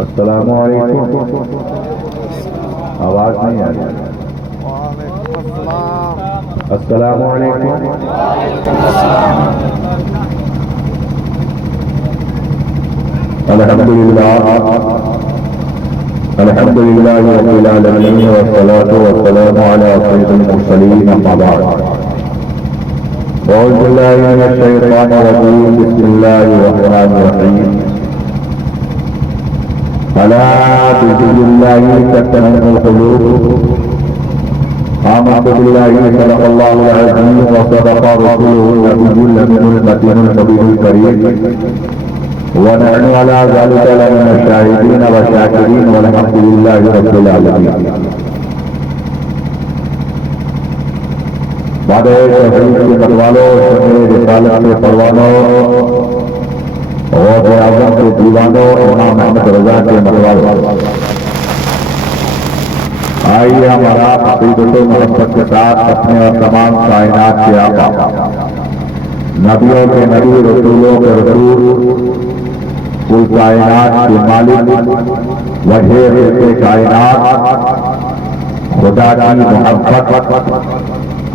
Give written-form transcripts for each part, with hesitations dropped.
السلام علیکم. آواز نہیں آ رہی. السلام علیکم. الحمدللہ رب العالمین والصلاة والسلام علی سید المرسلین اما بعد. اعوذ باللہ من الشیطان الرجیم. بسم اللہ الرحمن الرحیم. الا بذکر اللہ تطمئن القلوب. آمنت باللہ صدق اللہ العظیم وصدق رسوله النبی الامین المتین النبی الکریم ونحن على ذلك لمن الشاهدين والشاكرين والحمد لله رب العالمين. بعد تحریر کے متوالوں، شمع رسالت کے پروانوں اور اعظم کے دیوانوں، امام احمد رضا کے متوالوں، آئیے ہمارا عقیدت و محبت کے ساتھ اپنے اور تمام کائنات کے آقا، نبیوں کے نبی، رسولوں کے رسول، کل کائنات کے مالک، وجہ کے کائنات، خدا کی محبت،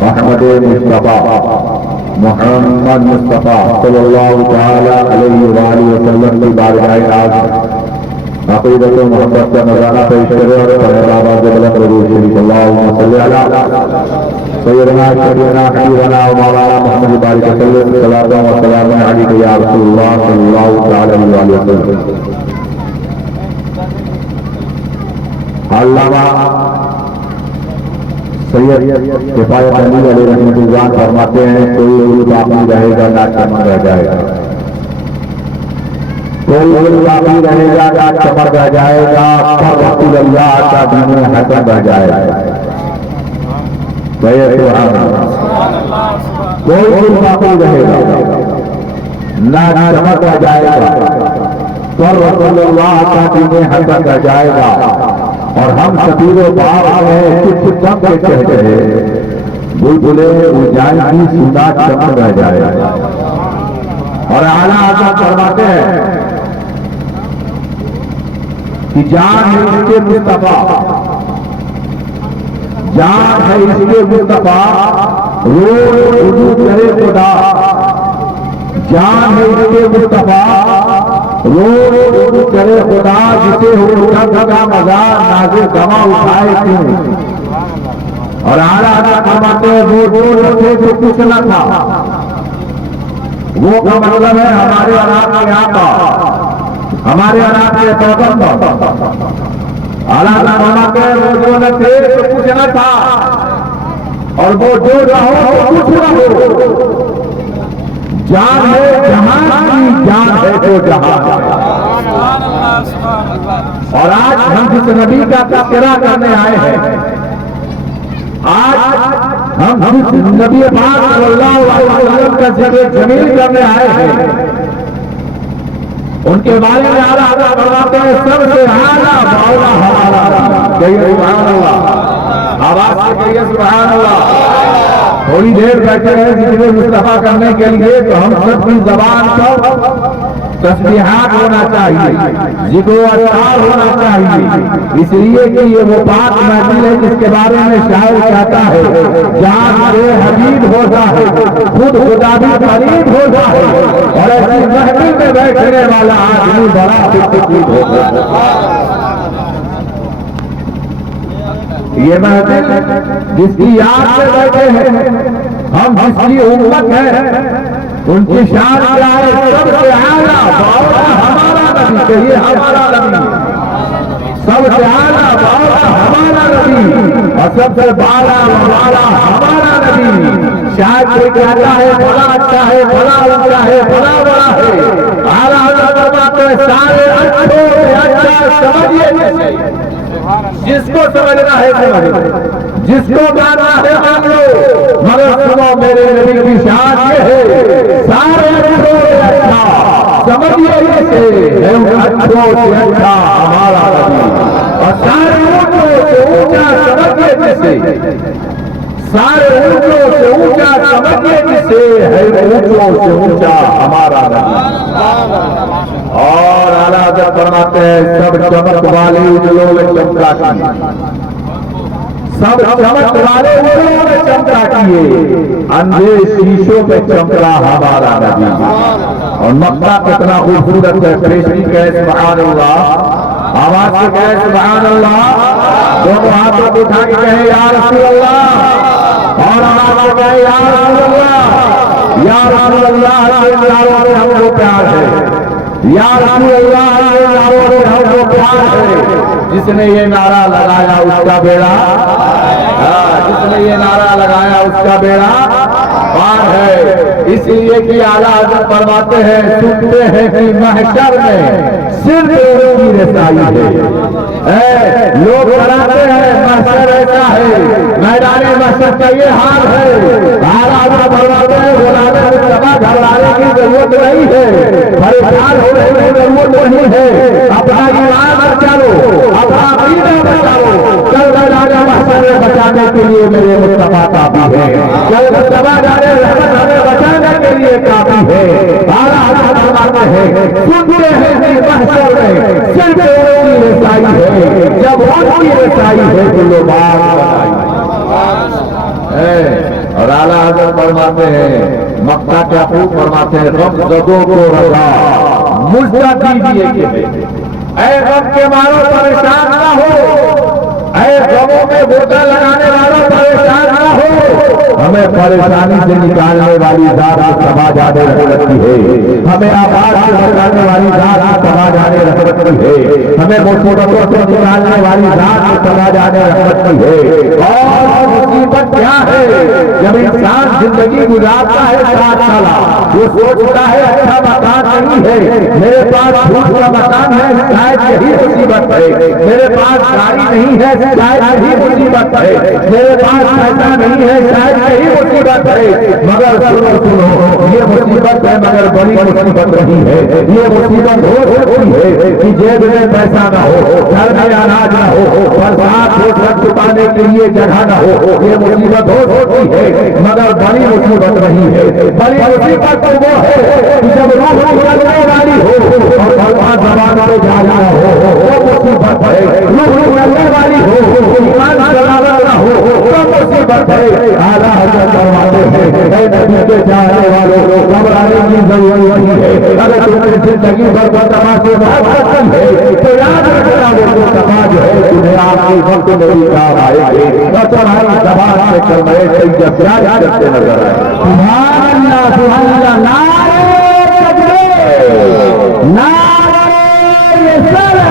احمد مصطفیٰ محمد مصطفیٰ صلی اللہ تعالی علیہ وآلہ وسلم کی بارگاہ ناز عقیدت و محبت کا نذرانہ پیش کرے اور پڑھے آواز بلند رسول شریف اللہم صلی علی سیدنا شفیعنا حبیبنا و مولانا محمد بارک وسلم. صلاۃ و سلام علیک یا رسول اللہ صلی اللہ تعالی علیہ وسلم. علامہ سید کفایت علی علیہ رحمۃ اللہ فرماتے ہیں کوئی علم باقی رہے گا نہ چمن رہ جائے گا. کوئی علم باقی رہے گا نہ چمن رہ جائے گا. پر رسول اللہ کا دین حسن رہ جائے گا. کوئی علم باقی رہے گا نہ چمن رہ جائے گا. پر رسول اللہ کا دین حسن رہ جائے گا. اور ہم سفیر و باغ میں کچھ کم کے کہتے ہیں بلبلے اجان کی سنا چمن رہ جائے گا. اور اعلیٰ حضرت فرماتے ہیں کہ جان ہے اس کے مصطفیٰ، جان ہے اس کے مصطفیٰ، روز وضو کرے خدا. جان ہے اس کے مصطفیٰ، روز وضو کرے خدا. جسے ہو کا مزہ نازے گواں اٹھائے کیوں. اور اعلیٰ حضرت فرماتے ہیں وہ دو تھے جو کچھ نہ تھا. وہ کا مطلب ہے ہمارے اور آپ کے آقا، ہمارے اور آپ کے پیغمبر. اعلیٰ حضرت فرماتے ہیں وہ جو نہ تھے تو کچھ نہ تھا، اور وہ جو نہ ہو تو کچھ نہ ہو. جان ہے جہان کی، جان ہے جو جہان ہے. اور آج ہم جس نبی کا تذکرہ کرنے آئے ہیں، آج ہم جس نبی پاک صلی اللہ علیہ وسلم کا ذکر جمیل کرنے آئے ہیں، ان کے بارے میں اعلیٰ حضرت فرماتے ہیں سب سے اعلیٰ مولا ہمارا. کہیے سبحان اللہ. آواز سے کہیے سبحان اللہ. تھوڑی دیر بیٹھے رہے ذکر مصطفیٰ کرنے کے لیے تو ہم سب کی زبان پر تسبیحات ہونا چاہیے، ذکر و اذکار ہونا چاہیے. اس لیے کہ یہ وہ پاک محفل ہے جس کے بارے میں شاعر کہتا ہے جہاں سے حبیب ہوتا ہے خود خدا بھی قریب ہوتا ہے. اور ایسی محفل میں بیٹھنے والا آدمی بڑا خوشنصیب ہوتا ہے. یہ محفل جس کی یاد سے بیٹھے ہیں ہم، جس کی امت ہے، ان کی شان کیا ہے؟ سب سے اعلیٰ مولا ہمارا نبی. کہیے ہمارا نبی. سب سے اعلیٰ مولا ہمارا نبی، اور سب سے بالا مولا ہمارا نبی. شاید کوئی کہتا ہے بڑا اچھا ہے، بڑا اونچا ہے، بڑا بڑا ہے. اعلیٰ حضرت فرماتے ہیں سارے اچھوں سے اچھا سمجھیے. جس کو سمجھنا ہے سمجھو، جس کو گانا ہے مان لو، مگر سنو میرے نبی کی شان یہ ہے سارے اچھوں سے اچھا سمجھیے اسے ہے. اچھوں سے اچھا ہمارا نبی. اور سارے اونچوں سے اونچا سمجھیے جسے، سارے اونچوں سے اونچا سمجھیے جسے ہے اونچوں سے اونچا ہمارا نبی. اور اعلیٰ حضرت فرماتے ہیں سب چمک والے اجلوں میں چمکا کیے، سب چمک والے اجلوں میں چمکا کیے، اندھے شیشوں پہ چمکا ہمارا نبی۔ اور مکہ کتنا خوبصورت ہے، پیشی کہے سبحان اللہ، آواز سے کہے سبحان اللہ، دونوں ہاتھوں کو اٹھا کے کہے یا رسول اللہ، اور آواز سے کہے یا رسول اللہ، یا رسول اللہ کے ناروں سے ہم کو پیار ہے، یا رسول اللہ کے ناروں سے ہم کو پیار ہے۔ جس نے یہ نعرہ لگایا اس کا بیڑا، جس نے یہ نعرہ لگایا اس کا بیڑا پار ہے۔ اس لیے کہ اعلیٰ حضرت فرماتے ہیں سنتے ہیں کہ محشر میں صرف ایک کی رسائی ہے۔ لوگ بناتے ہیں محشر ایسا ہے، میدان محشر کا یہ حال ہے، اعلیٰ حضرت فرماتے ہیں غلام مصطفیٰ گھبرانے کی ضرورت نہیں ہے، پریشان ہونے کی ضرورت نہیں ہے، اپنا ایمان بچا لو، اپنا عقیدہ بچا لو، کل میدان محشر میں بچانے کے لیے میرے مصطفیٰ کافی ہے، کل مصطفیٰ جانے رحمت ہمیں بچانے کے لیے کافی ہے۔ اعلیٰ حضرت فرماتے ہیں سنتے ہیں کہ محشر میں صرف ان کی رسائی ہے، جب ان کی رسائی ہے تو لوگ اور اعلیٰ حضرت فرماتے ہیں مکہ کیا خوب فرماتے ہیں غم زدوں کو رضا مجدہ دیجیے کہ اے غم کے مارو پریشان نہ ہو، اے غموں میں گوتا لگانے والوں پریشان نہ ہو، ہمیں پریشانی سے نکالنے والی ذات سما جانے رحمت کی ہے، ہمیں آباد سے بچانے والی ذات سما جانے رحمت کی ہے، ہمیں مصیبتوں سے نکالنے والی ذات سما جانے رحمت کی ہے۔ اور مصیبت کیا ہے؟ جب انسان زندگی گزارتا ہے 7 سال وہ سوچتا ہے اچھا مکان نہیں ہے، میرے پاس جھوٹ کا مکان ہے شاید یہی مصیبت ہے، میرے پاس گاڑی نہیں ہے شاید یہی مصیبت ہے، میرے پاس پیسہ نہیں ہے شاید یہی مصیبت ہے۔ مگر سنو سنو یہ مصیبت ہے مگر بڑی مصیبت نہیں ہے، یہ مصیبت ہو سکتی ہے کہ جیب میں پیسہ نہ ہو، گھر میں اناج نہ ہو، برسات ہو سب چھپانے کے لیے جگہ نہ ہو، یہ مصیبت ہو سکتی ہے مگر بڑی مصیبت نہیں ہے۔ بڑی مصیبت تو وہ ہے کہ جب روح نکلنے والی ہو اور کلمہ زبان پہ جاری نہ ہو، وہ مصیبت ہے۔ روح نکلنے والی ہو ایمان چلانا نہ ہو، وہ مصیبت ہے۔ اعلیٰ حضرت فرماتے ہیں اے نبی کے چاہنے والوں گھبرانے کی ضرورت نہیں ہے، اگر تم نے زندگی بھر مصطفیٰ سے محبت کی ہے تو یاد رکھنا وہ مصطفیٰ جو ہے تمہیں آخری وقت میں بھی کام آئے گے اور تمہاری زبان سے کلمہ طیب جاری کرتے نظر آئے۔ سبحان اللہ سبحان اللہ، نعرہ تکبیر، نعرہ رسالت،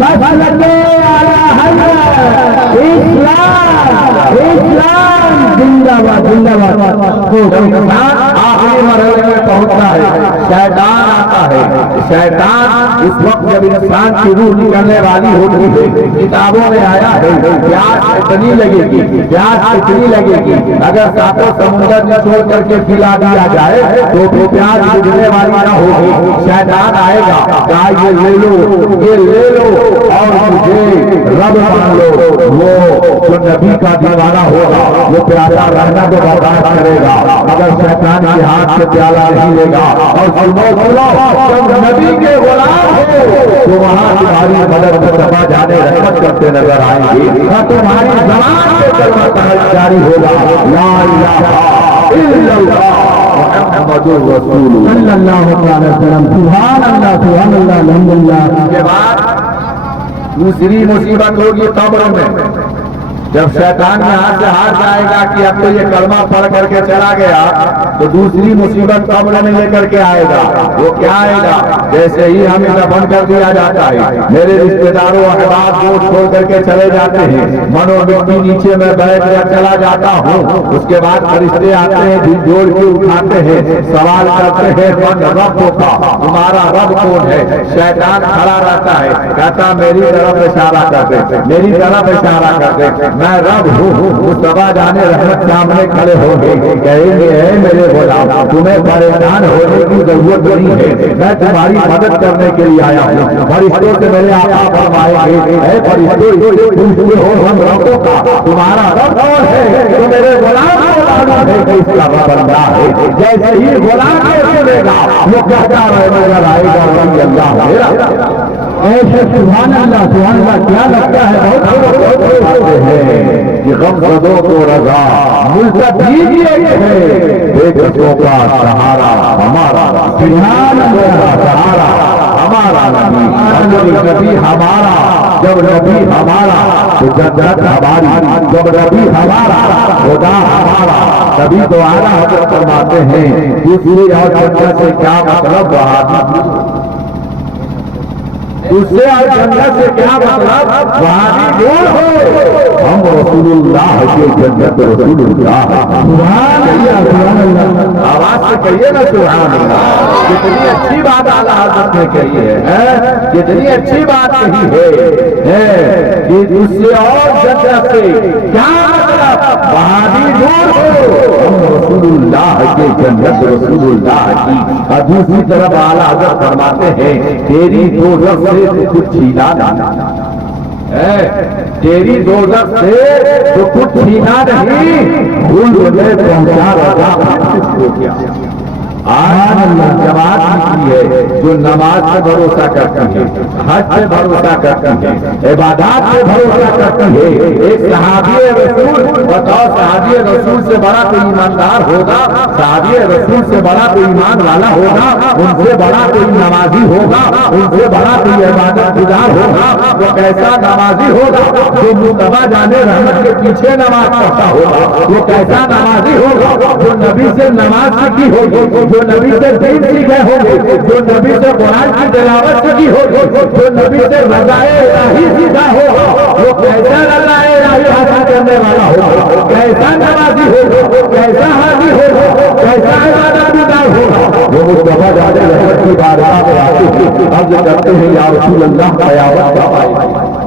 مسلک اعلیٰ حضرت، اسلام زندہ باد زندہ باد۔ انسان آخری مرحلے میں پہنچتا ہے، شیطان آتا ہے، شیطان اس وقت جب انسان کی روح نکلنے والی ہوتی ہے کتابوں میں آیا ہے پیاس اتنی لگے گی، پیاس اتنی لگے گی اگر ساتوں سمندر میں چھوڑ کر کے پلا دیا جائے تو بھی پیاس بجھنے والی نہ ہوگی۔ شیطان آئے گا کہا یہ لے لو اور مجھے رب مان لو، وہ جو نبی کا دیوانہ ہوگا وہ پیالہ رہنا تو برداشت کرے گا مگر شیطان کے ہاتھ سے پیالہ نہیں لے گا۔ اور سنو جب نبی کے غلام ہو تو وہاں تمہاری مدد سے دبا جانے رحمت کرتے نظر آئیں گے اور تمہاری زبان سے کلمہ جاری ہوگا لا الہ الا اللہ محمد رسول صلی اللہ علیہ وسلم۔ سبحان اللہ سبحان اللہ الحمدللہ۔ اس کے بعد دوسری مصیبت ہوگی قبر میں، جب شیطان یہاں سے ہار جائے گا کہ اب تو یہ کلمہ پڑھ کر کے چلا گیا تو دوسری مصیبت قبر میں لے کر کے آئے گا۔ وہ کیا آئے گا؟ جیسے ہی ہمیں دفن کر دیا جاتا ہے میرے رشتے داروں احباب کو چھوڑ کر کے چلے جاتے ہیں، منو مٹی نیچے میں بیٹھ کر چلا جاتا ہوں، اس کے بعد فرشتے آتے ہیں دل جوڑ کے اٹھاتے ہیں، سوال کرتے ہیں من رب کا، تمہارا رب کون ہے؟ شیطان کھڑا رہتا ہے کہتا میری طرف اشارہ کر دے، میری طرف اشارہ کر دے، میں رب ہوں۔ مصطفیٰ جانے رحمت سامنے کھڑے ہو گے کہیں گے اے میرے غلام تمہیں پریشان ہونے کی ضرورت نہیں ہے، میں تمہاری مدد کرنے کے لیے آیا ہوں۔ فرشتوں سے میرے آقا فرمائیں گے اے فرشتوں پوچھتے ہو ہم ربوں کا تمہارا رب کون ہے؟ تو میرے غلام کو معلوم ہے کہ اس کا رب اللہ ہے۔ جیسے ہی غلام کو سنے گا وہ کہتا ہے نظر آئے گا ولی اللہ میرا۔ ایسے سبحان اللہ کیا لگتا ہے بہت ہیں کہ غم زدوں کو رضا ملتقی ہے بے کسوں کا سہارا ہمارا سبحان اللہ سہارا ہمارا نبی ہمارا جب نبی ہمارا تو جنت ہماری جب نبی ہمارا خدا ہمارا تبھی تو اعلیٰ حضرت فرماتے ہیں دوسری اور جنت سے کیا مطلب وہابی دوسرے اور جنت سے کیا مطلب وہابی دور ہو ہم رسول اللہ کے جنت رسول اللہ سبحان اللہ آواز سے کہیے نا سبحان اللہ کتنی اچھی بات اعلیٰ حضرت نے کہی ہے کتنی اچھی بات کہی ہے کہ دوسرے اور جنت سے کیا مطلب وہابی دور ہو ہم رسول اللہ کے جنت رسول اللہ کی اور دوسری طرف اعلیٰ حضرت فرماتے ہیں تیری دوزخ سے کچھ چھینا تیری دوزخ سے تو کچھ چھینا نہیں بھول میں پہنچا رہا ہو گیا آج جماعت کی ہے جو نماز سے بھروسہ کرتی ہے حج سے بھروسہ کرتی ہے عبادات سے بھروسہ کرتی ہے ایک صحابی رسول بتاؤ صحابی رسول سے بڑا کوئی ایماندار ہوگا صحابی رسول سے بڑا کوئی ایمان والا ہوگا ان سے بڑا کوئی نمازی ہوگا ان سے بڑا کوئی عبادت گزار ہوگا وہ کیسا نمازی ہوگا جو مصطفیٰ جانے رحمت کے پیچھے نماز پڑھتا ہوگا وہ کیسا نمازی ہوگا جو نبی سے نماز سیکھی ہوگی جو نبی سے دین سیکھے ہوں گے جو نبی سے قرآن کی تلاوت سیکھی ہوگی جو نبی سے رضائے الہی سیکھا ہوگا وہ کیسا رضائے الہی حاصل کرنے والا ہوگا کیسا نمازی ہوگا کیسا حاجی ہوگا کیسا عبادت گزار ہوگا وہ مصطفیٰ جانے رحمت کی بارگاہ میں آتے ہیں عرض کرتے ہیں یا رسول اللہ قیامت کب آئے گی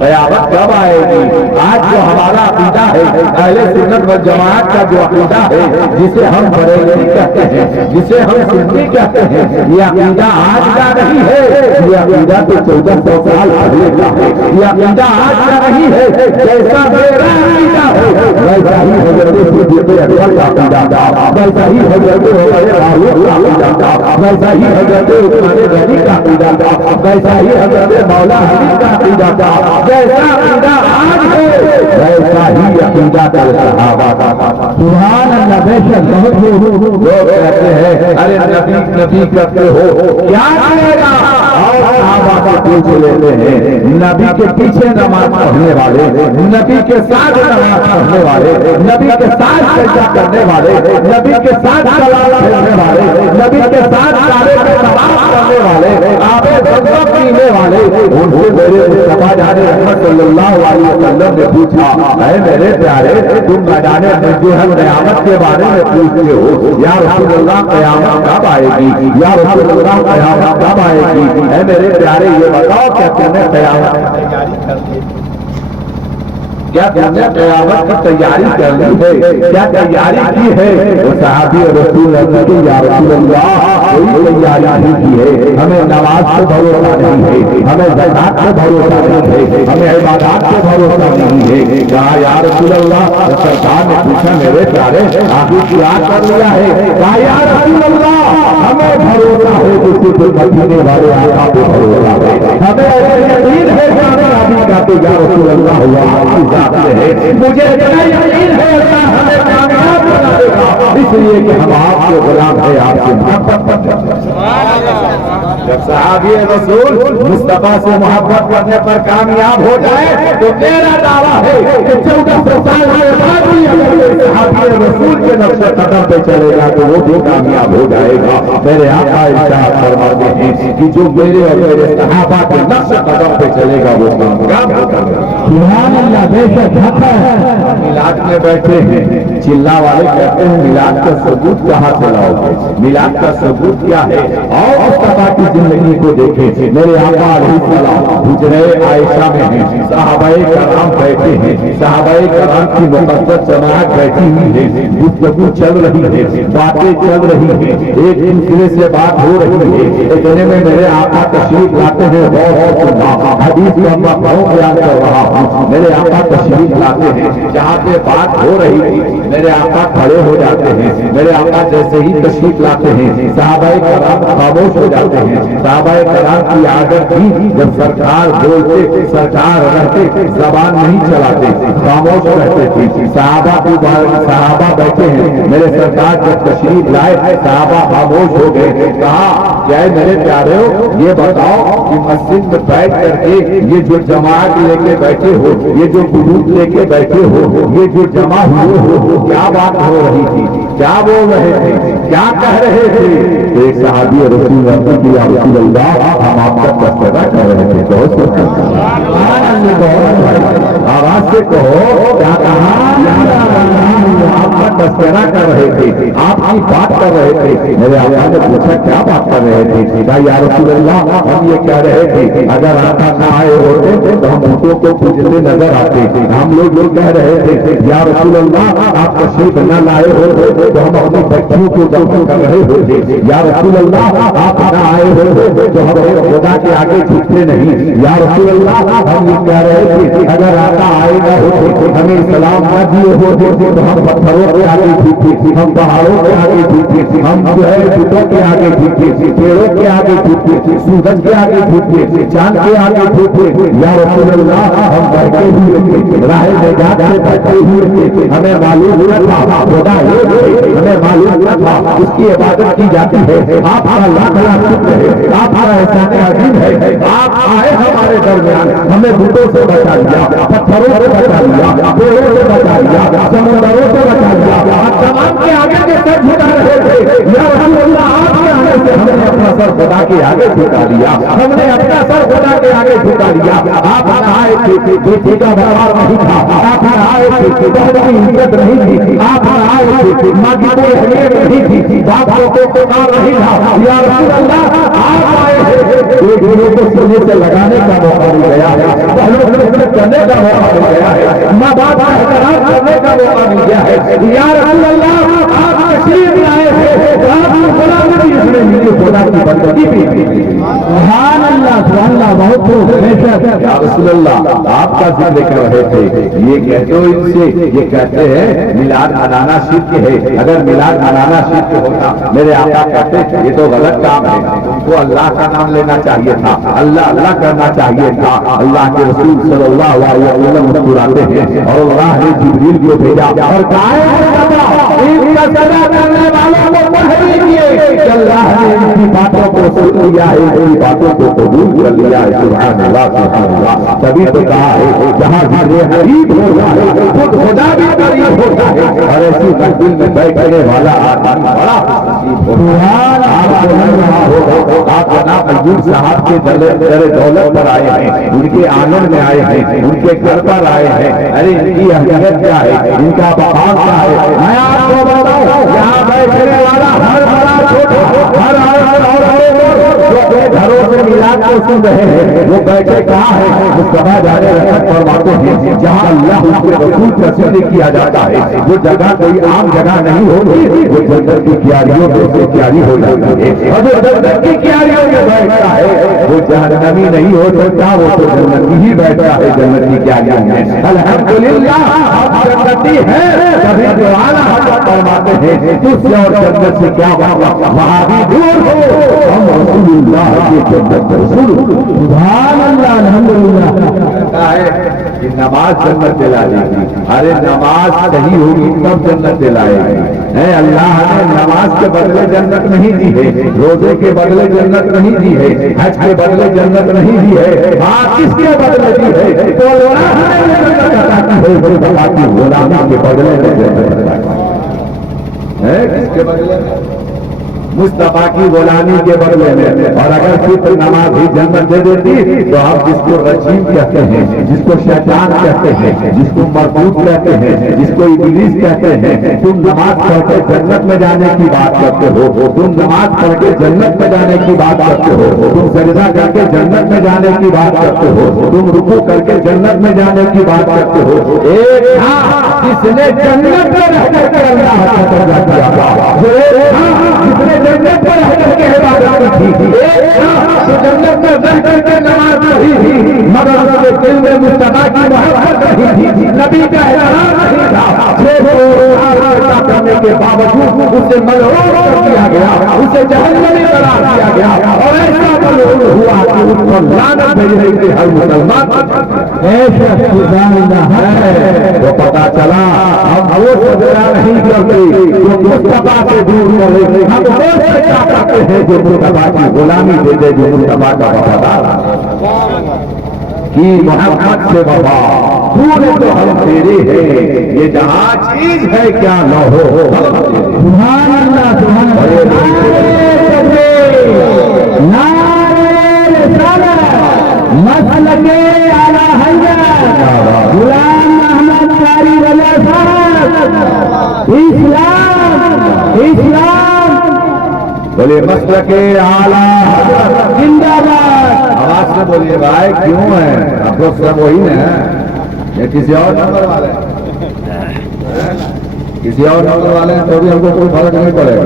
قیامت کب آئے گی آج جو ہمارا عقیدہ ہے اہل سنت و جماعت کا جو عقیدہ ہے جسے ہم بریلوی کہتے ہیں جسے ہم سنی کہتے ہیں یہ عقیدہ آج کا نہیں ہے یہ عقیدہ تو 1400 سال پہلے کا ہے یہ عقیدہ آج کا نہیں ہے جیسا میرا عقیدہ ہے ویسا ہی حضرت صدیق اکبر کا عقیدہ تھا ویسا ہی حضرت عمر فاروق کا عقیدہ تھا ویسا ہی حضرت عثمان غنی کا عقیدہ تھا ویسا ہی حضرت مولا علی کا عقیدہ تھا جیسا عقیدہ آج ہے ویسا ہی عقیدہ کل صحابہ کا سبحان اللہ بے شک لوگ کہتے ہیں ارے نبی کرتے ہو کیا کرے گا اور صحابہ سے پوچھ لیتے ہیں نبی کے پیچھے نماز پڑھنے والے نبی کے ساتھ نماز پڑھنے والے نبی کے ساتھ سجدہ کرنے والے نبی کے ساتھ صلوات پڑھنے والے نبی کے ساتھ کعبے پہ طواف کرنے والے آب زمزم پینے والے ان سے میرے مصطفیٰ جانے رحمت صلی اللہ علیہ وسلم نے پوچھا اے میرے پیارے تم نہ جانے جو ہے قیامت کے بارے میں پوچھتے ہو یا رسول اللہ قیامت کب آئے گی یا رسول اللہ قیامت کب آئے گی اے میرے پیارے یہ بتاؤ کیا تم نے قیامت کی تیاری کر لی کیا تم نے قیامت کی تیاری کر لی ہے کیا تیاری کی ہے وہ صحابی رسول اللہ کی یا رسول اللہ کوئی تیاری نہیں کی ہے ہمیں نماز سے بھروسہ نہیں ہے ہمیں زکات سے بھروسہ نہیں ہے ہمیں عبادات سے بھروسہ نہیں ہے کہا یا رسول اللہ سرکار نے پوچھا میرے پیارے آخر کیا کر لیا ہے کہا یا رسول اللہ ہمیں بھروسہ ہے کسی کو مدینے والے آقا پہ بھروسہ ہے ہمیں یقین ہے کامیابی کا تو یا رسول اللہ ہوا مجھے اتنا یقین ہے اللہ ہمیں کامیاب بنا دے گا اس لیے کہ ہم آپ کے غلام ہیں آپ سے محبت کرتے ہیں جب صحابی رسول مصطفیٰ سے محبت کرنے پر کامیاب ہو جائے تو میرا دعویٰ ہے کہ 1400 سال کے بعد بھی اگر صحابی رسول کے نقش قدم پہ چلے گا تو وہ بھی کامیاب ہو جائے گا میرے آقا ارشاد فرماتے ہیں کہ جو میرے اور میرے صحابہ کے نقش قدم پہ چلے گا وہ کامیاب ہوگا سبحان اللہ بے شک حق ہے میلاد میں بیٹھے ہیں چلا والے کہتے ہیں میلاد کا ثبوت کہاں سے لاؤ گے میلاد کا ثبوت کیا ہے اور مصطفیٰ کی زندگی کو دیکھیں میرے آقا علیہ السلام حجرہ عائشہ میں ہیں صحابہ کرام بیٹھے ہیں صحابہ کرام کی مقدس جماعت بیٹھی ہوئی ہے گفتگو چل رہی ہے باتیں چل رہی ہیں ایک دوسرے سے بات ہو رہی ہے اتنے میں میرے آقا تشریف لاتے ہیں بہت سننا حدیث کا میں بیان کر رہا ہوں میرے آقا تشریف لاتے ہیں جہاں پہ بات ہو رہی تھی میرے آقا کھڑے ہو جاتے ہیں، میرے آقا جیسے ہی تشریف لاتے ہیں صحابہ کرام خاموش ہو جاتے ہیں۔ صحابہ کرام کی عادت تھی جب سرکار بولتے، سرکار رہتے، زبان نہیں چلاتے، خاموش رہتے تھے۔ صحابہ بیٹھے ہیں، میرے سرکار جب تشریف لائے صحابہ خاموش ہو گئے۔ کہا کیا میرے پیارے ہو یہ بتاؤ کہ مسجد میں بیٹھ کر کے یہ جو جماعت لے کے بیٹھے ہو، یہ جو قلوب لے کے بیٹھے ہو، یہ جو جمع ہوئے ہو، کیا بات ہو رہی تھی، کیا بول رہے تھے، کیا کہہ رہے تھے؟ ایک صحابی رسول اللہ ہم آپ کا تذکرہ کر رہے تھے، آواز سے کہو کیا کہا؟ آپ کا تذکرہ کر رہے تھے، آپ کی بات کر رہے تھے۔ میرے آقا نے پوچھا کیا بات کر رہے تھے؟ یا رسول اللہ ہم یہ کہہ رہے تھے اگر آقا نہ آئے ہوتے تو ہم بتوں کو پوجتے نظر آتے تھے۔ ہم لوگ یہ کہہ رہے تھے یا رسول اللہ آپ تشریف نہ لائے ہوتے تو ہم اپنی بچیوں کو دفن کر رہے ہوتے۔ یا رسول اللہ آپ نہ آئے ہوتے تو ہم خدا کے آگے جھکتے نہیں۔ یا رسول اللہ ہم یہ کہہ رہے تھے اگر آقا آئے نہ ہوتے، ہمیں سلام نہ دیے ہوتے تو ہم پتھروں کے آگے جھکتے، ہم پہاڑوں کے آگے جھکتے، ہم جو ہے بتوں کے آگے جھکتے، پیڑوں کے آگے جھکتے، سورج کے آگے جھکتے، چاند کے آگے جھکتے۔ یا رسول اللہ ہم بیٹھے ہوئے تھے، راہ نجات سے بیٹھے ہوئے تھے، ہمیں معلوم نہ تھا خدا ایک ہے، ہمیں معلوم نہ تھا اس کی عبادت کی جاتی ہے۔ آپ کا لاکھ لاکھ شکر ہے، آپ کا احسان عظیم ہے، آپ آئے ہمارے درمیان، ہمیں بتوں سے بچا لیا، پتھروں سے بچا لیا، پیڑوں سے بچا لیا، سمندروں سے بچا لیا، آپ تمام کے آگے کے سر جھکا رہے تھے۔ یا رسول اللہ آپ کے آنے سے ہم نے اپنا سر خدا کے آگے جھکا لیا، ہم نے اپنا سر خدا کے آگے جھکا لیا۔ آپ آئے تھے بیٹی کا بہار نہیں تھا، آپ آئے تھے بہت کی عزت نہیں تھی، آپ آئے تھے ماں کی کوئی اہمیت نہیں تھی، باپ کو کام نہیں تھا۔ یا رسول اللہ آپ آئے تھے ایک دوسرے کو سینے سے لگانے کا موقع مل گیا ہے، پہلو سے کرنے کا موقع مل گیا ہے، ماں باپ کا احترام کرنے کا موقع مل گیا ہے۔ یا رسول اللہ آپ تشریف لائے تھے، آپ کی غلامی اس نے مجھے خدا کی بندگی بھی کی۔ سبحان اللہ سبحان اللہ، بہت خوب۔ یا رسول اللہ آپ کا ذکر کر رہے تھے، یہ کہتے ہو ان سے، یہ کہتے ہیں میلاد منانا شرک ہے۔ اگر میلاد منانا شرک ہوتا میرے آقا کہتے یہ تو غلط کام ہے، ان کو اللہ کا نام لینا چاہیے تھا، اللہ اللہ کرنا چاہیے تھا۔ اللہ کے رسول صلی اللہ علیہ وسلم مسکراتے ہیں اور اللہ نے جبریل کو بھیجا اور کہا ان کا سزا کرنے والوں کو پڑھ لیجیے کہ اللہ نے ان کی باتوں کو سن لیا ہے، ان کی باتوں کو قبول کر لیا ہے۔ سبحان اللہ سبحان اللہ۔ تبھی تو کہا ہے جہاں ذکر حبیب ہوتا ہے خود خدا بھی قریب ہوتا ہے، اور ایسی محفل میں بیٹھنے والا آدمی بڑا نصیب ہوتا ہے۔ آپ جناب ایوب صاحب کے در دولت پر آئے ہیں، ان کے آنگن میں آئے ہیں، ان کے گھر پر آئے ہیں، ارے ان کی اہمیت کیا ہے، ان کا مقام کیا ہے؟ میں آپ کو بتاؤں یہاں بیٹھنے والا ہر بڑا چھوٹا، ہر جو اپنے گھروں سے میلاد کو سن رہے ہیں وہ بیٹھے کہاں ہے؟ مصطفیٰ جانے رحمت فرماتے ہیں جہاں اللہ اس کے رسول کا ذکر کیا جاتا ہے وہ جگہ کوئی عام جگہ نہیں ہوتی، وہ جنت کی کیاریوں میں سے کیاری ہو جاتی ہے، اور جو جنت کی کیاریوں میں بیٹھتا ہے وہ جہنمی نہیں ہو سکتا، وہ تو جنتی ہی بیٹھتا ہے جنت کی کیاریوں میں۔ الحمدللہ ہم جنتی ہیں، کبھی جو اعلیٰ حضرت فرماتے ہیں تجھ سے اور جنت سے کیا ہوگا، وہاں بھی دور ہو ہم رسول اللہ کی جنت رسول۔ سبحان اللہ الحمدللہ۔ کہتا ہے کہ نماز جنت دلائے گی، ارے نماز صحیح ہوگی تب جنت دلائے گی۔ اللہ نے نماز کے بدلے جنت نہیں دی ہے، روزے کے بدلے جنت نہیں دی ہے، حج کے بدلے جنت نہیں دی ہے، ہاں کس کے بدلے دی ہے؟ تو اللہ نے جنت عطا کی ہے، مصطفیٰ کی غلامی کے بدلے میں جنت عطا کی ہے۔ کس کے بدلے میں؟ مصطفیٰ کی غلامی کے بدلے میں۔ اور اگر صرف نماز ہی جنت دے دیتی تو ہم جس کو رجیم کہتے ہیں، جس کو شیطان کہتے ہیں، جس کو مربوط کہتے ہیں، جس کو ابلیس کہتے ہیں، تم نماز پڑھ کے جنت میں جانے کی بات کرتے ہو، تم نماز پڑھ کے جنت میں جانے کی بات کرتے ہو، تم سجدہ کر کے جنت میں جانے کی بات کرتے ہو، تم رکوع کر کے جنت میں جانے کی بات کرتے ہو۔ ایک تھا جس نے جنت میں رہ کر کے اللہ کا درجہ کیا تھا، وہ ایک تھا جس نے جنت پر رہ کر کے عبادت کی تھی، ایک تھا جو جنت میں رہ کر کے نماز پڑھی تھی، مگر اس کے دل میں مصطفیٰ کی محبت نہیں تھی، نبی کا احترام نہیں تھا۔ کے باوجود اسے ملعون کر دیا گیا، اسے جہنمی قرار دیا گیا، اور ایسا ملعون ہوا کہ اس پر لعنت بھیجنے کے ہر مسلمان تو پتا چلا ہم وہ سجدہ نہیں کرتے جو مصطفیٰ سے دور کرے، ہم وہ سجدہ کرتے ہیں جو مصطفیٰ کی غلامی دے دے، جو مصطفیٰ کا وفادار کی محبت سے وفا پورے تو ہم تیرے ہیں، یہ جہاں چیز ہے کیا نہ ہو سبحان اللہ سبحان مسلک اعلی حضرت غلام محمد قاری رضا صاحب اسلام بولے مسلک اعلی حضرت زندہ باد، آواز سے بولیے بھائی کیوں ہے آپ لوگ سب وہی نا یا کسی اور نمبر والے کسی اور نمبر والے ہیں تو بھی ہم کو کوئی فرق نہیں پڑے گا،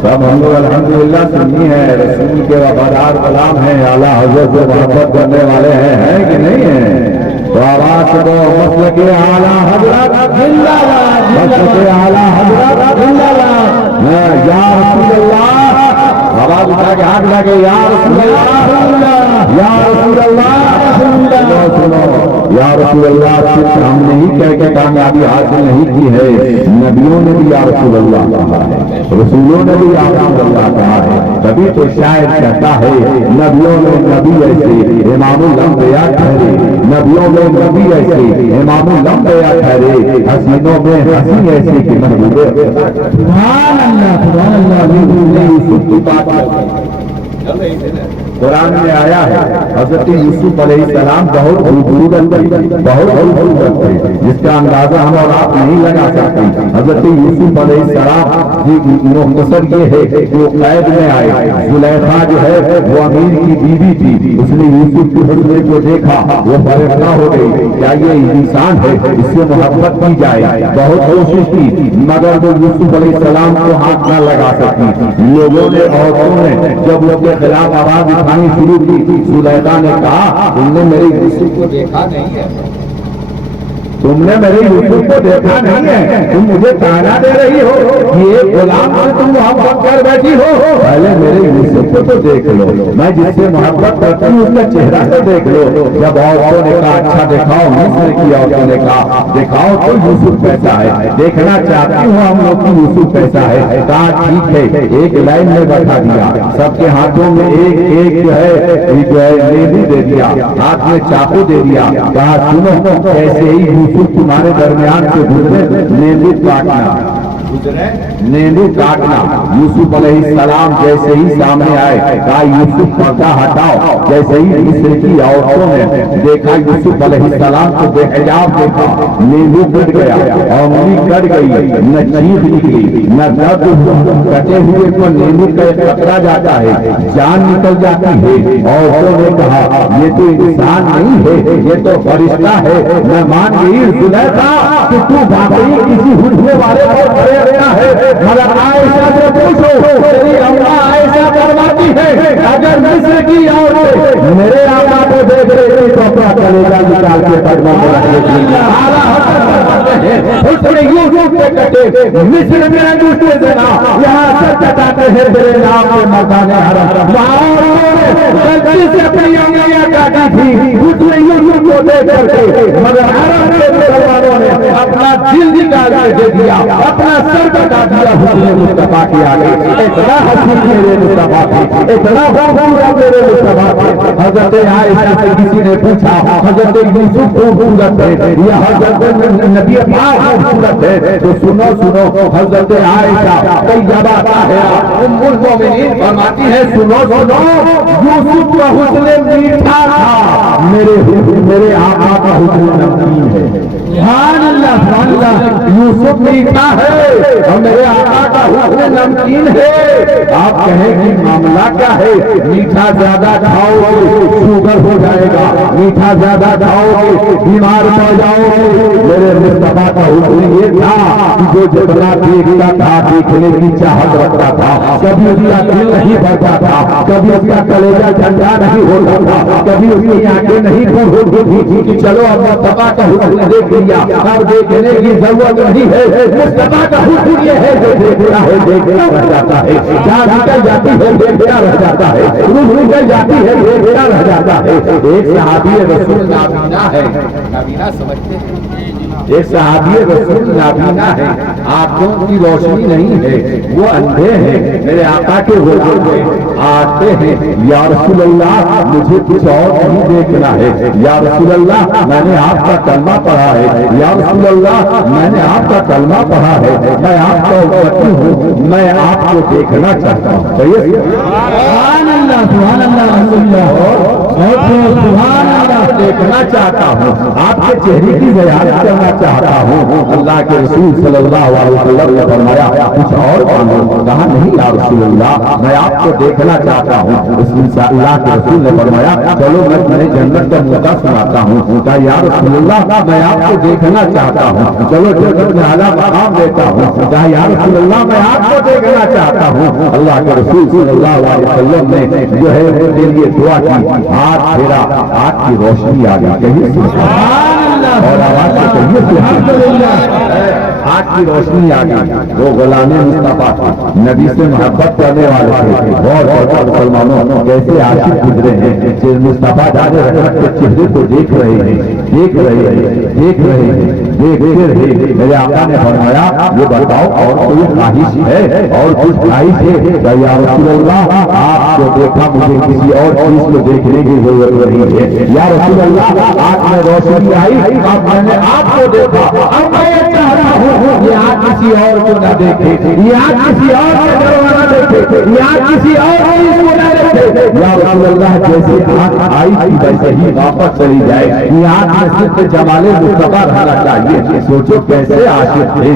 سب ہم لوگ الحمدللہ سنی ہے، رسول کے وفادار غلام ہیں، اعلیٰ حضرت سے محبت کرنے والے ہیں کہ نہیں ہیں؟ تو آواز کو مسلک اعلیٰ حضرت زندہ باد، مسلک اعلیٰ حضرت زندہ باد، یا رسول اللہ، آواز اٹھا کے ہاتھ اٹھا کے یا رسول اللہ، یا رسول اللہ، سنو یا رسول اللہ، صرف ہم نے ہی کہہ کے کامیابی حاصل نہیں کی ہے، نبیوں نے بھی یا رسول اللہ کہا ہے، رسولوں نے بھی یا رسول اللہ کہا ہے، تبھی تو شاعر کہتا ہے نبیوں میں نبی ایسے امام الانبیاء ٹھہرے، نبیوں میں نبی ایسے امام الانبیاء ٹھہرے، حسینوں میں حسین ایسے کہ محبوب سبحان اللہ سبحان اللہ، یوسف کی بات قرآن میں آیا ہے حضرت یوسف علیہ السلام بہت خوبصورت تھے، جس کا اندازہ ہم اور آپ نہیں لگا سکتے۔ حضرت یوسف علیہ السلام مختصر یہ ہے کہ وہ قید میں آئے، زلیخا جو ہے وہ امیر کی بیوی تھی، اس نے یوسف کے حسن کو دیکھا، وہ پریشان ہو گئی، کیا یہ انسان ہے اس سے محبت کی جائے، بہت کوشش کی مگر وہ یوسف علیہ السلام کو ہاتھ نہ لگا سکی۔ لوگوں نے عورتوں نے جب ان کے خلاف آواز اٹھانی شروع کی، زلیخا نے کہا تم نے میرے یوسف کو دیکھا نہیں ہے، تم نے میرے یوسف کو دیکھا نہیں ہے، تم مجھے تانا دے رہی ہو، یہ غلام سے تم محبت کر بیٹھی ہو، پہلے میرے یوسف کو تو دیکھ لو، میں جس سے محبت کرتی ہوں اس کا چہرہ تو دیکھ لو۔ جب عورتوں نے کہا اچھا دکھاؤ، مصر کی عورتوں نے کہا دکھاؤ تو یوسف کیسا ہے، دیکھنا چاہتی ہوں ہم لوگ کی یوسف کیسا ہے۔ کہا ٹھیک ہے، ایک لائن میں بٹھا دیا، سب کے ہاتھوں میں ایک جو ہے لیبو دے دیا، ہاتھ میں چاقو دے دیا، کہا سنو ایسے ہی یوسف تمہارے درمیان سے گزرے، نیبو کاٹنا۔ یوسف علیہ السلام جیسے ہی سامنے آئے، کہا یوسف پردہ ہٹاؤ۔ جیسے ہی مصر کی عورتوں نے دیکھا یوسف علیہ السلام کو بے حجاب دیکھا، نیبو کٹ گیا، انگلی کٹ گئی، نہ چیخ نکلی نہ درد ہوا، کٹے ہوئے کو نیبو کا قطرہ جاتا ہے، جان نکل جاتی ہے۔ عورتوں نے کہا یہ تو انسان نہیں ہے، یہ تو فرشتہ ہے۔ میں مان گئی زلیخا کہ تو واقعی کسی حجنے والے کو کھڑے رہنا ہے، مگر عائشہ سے پوچھو، تیری اماں عائشہ فرماتی ہے اگر مصر کی عورتیں میرے آقا کو دیکھ رہی تو اپنا کلیجہ نکال کے قدموں میں رکھ لیتی۔ اعلیٰ حضرت فرماتے ہیں اس نے یوسف کے کٹے مصر میں انگوٹھے زنا، یہاں سے کٹاتے ہیں تیرے نام کے مکان حرم۔ غلطی سے اپنی انگلیاں کاٹی تھی اس نے یوسف کو دیکھ کر کے، مگر عرب کے مسلمانوں نے اپنا دل نکال کے دے دیا، اپنا سر کٹا دیا حسن مصطفیٰ کے آگے۔ اتنا حسین میرے مصطفیٰ تھے، اتنا خوبصورت میرے مصطفیٰ تھے۔ حضرت عائشہ سے کسی نے پوچھا حضرت یوسف خوبصورت ہے یا حضرت نبی پاک خوبصورت ہے؟ تو سنو حضرت عائشہ طیبہ طاہرہ ام المومنین فرماتی ہے سنو یوسف کا حسن میٹھا تھا، میرے آقا کا حسن نمکین ہے۔ سبحان اللہ سبحان اللہ، یوسف میٹھا ہے اور میرے آقا کا حسن نمکین ہے۔ آپ کہیں کہ معاملہ کیا ہے؟ میٹھا زیادہ کھاؤ گے شوگر ہو جائے گا، میٹھا زیادہ کھاؤ گے بیمار پڑ جاؤ گے۔ میرے مصطفیٰ کا حسن یہ تھا کہ جو جتنا دیکھتا تھا دیکھنے کی چاہت رکھتا تھا، کبھی اس کا دل نہیں بھرتا تھا، کبھی اس کا کلیجہ ٹھنڈا نہیں ہوتا تھا، کبھی اس کی آنکھیں نہیں پھول ہوتی تھی کہ چلو اب مصطفیٰ کا حسن دیکھ لیا، اب دیکھنے کی ضرورت نہیں ہے، مصطفیٰ کا حکم یہ ہے جو دیکھتا ہے دیکھتا رہ جاتا ہے، جان نکل جاتی ہے دیکھتا رہ جاتا ہے، روح نکل جاتی ہے دیکھتا رہ جاتا ہے۔ ایک صحابی رسول نابینا ہے، نابینا سمجھتے ہیں، ایک صحابی رسول نابینا ہے، آنکھوں کی روشنی نہیں ہے، وہ اندھے ہیں، میرے آقا کے غلام ہیں، آتے ہیں، یا رسول اللہ مجھے کچھ اور نہیں دیکھنا ہے، یا رسول اللہ میں نے آپ کا کلمہ پڑھا ہے، یا رسول اللہ میں نے آپ کا کلمہ پڑھا ہے، میں آپ کا امتی ہوں، میں آپ کو دیکھنا چاہتا ہوں۔ سبحان اللہ سبحان اللہ سبحان اللہ، دیکھنا چاہتا ہوں، آپ کے چہرے کی زیارت کرنا چاہتا ہوں۔ اللہ کے رسول صلی اللہ علیہ وسلم نے فرمایا کچھ اور مانگو، کہا نہیں یا رسول اللہ میں آپ کو دیکھنا چاہتا ہوں۔ اللہ کے رسول نے فرمایا چلو میں تمہیں جنت کا موقع سناتا ہوں۔ کہا یا رسول اللہ میں آپ کو دیکھنا چاہتا ہوں، چلو جنت میں اعلیٰ مقام دیتا ہوں۔ کہا یا رسول اللہ میں آپ کو دیکھنا چاہتا ہوں۔ اللہ کے رسول صلی اللہ علیہ وسلم نے جو ہے ان کے لیے دعا کی، ہاتھ پھیرا، آنکھ کی روشنی آ گئی، کہیں سبحان اللہ، اور آواز سے کہیں الحمدللہ، آنکھ کی روشنی آ گئی۔ وہ غلام مصطفیٰ تھے، نبی سے محبت کرنے والے تھے، اور مسلمانوں کیسے عاشق گزرے ہیں، مصطفیٰ جان رحمت کے چہرے کو دیکھ رہے ہیں، دیکھ رہے ہیں، دیکھ رہے ہیں، دیکھتے رہے۔ میرے آقا نے فرمایا یہ بتاؤ اور کوئی خواہش ہے، اور کچھ خواہش ہے؟ کہ یا رسول اللہ آپ کو دیکھا مجھے کسی اور چیز کو دیکھنے کی ضرورت نہیں ہے، یا رسول اللہ آنکھ میں روشنی آئی، اب میں نے آپ کو دیکھا، اب میں یہ چاہتا ہوں یہ آنکھ کسی اور کو نہ دیکھے، یہ آنکھ کسی اور کو نہ دیکھے، یہ آنکھ کسی اور چیز کو نہ دیکھے۔ یا رسول اللہ جیسے آنکھ آئی تھی ویسے ہی واپس چلی جائے، یہ آنکھ میں صرف جمال مصطفیٰ رہنا چاہیے۔ سوچو کیسے عاشق تھے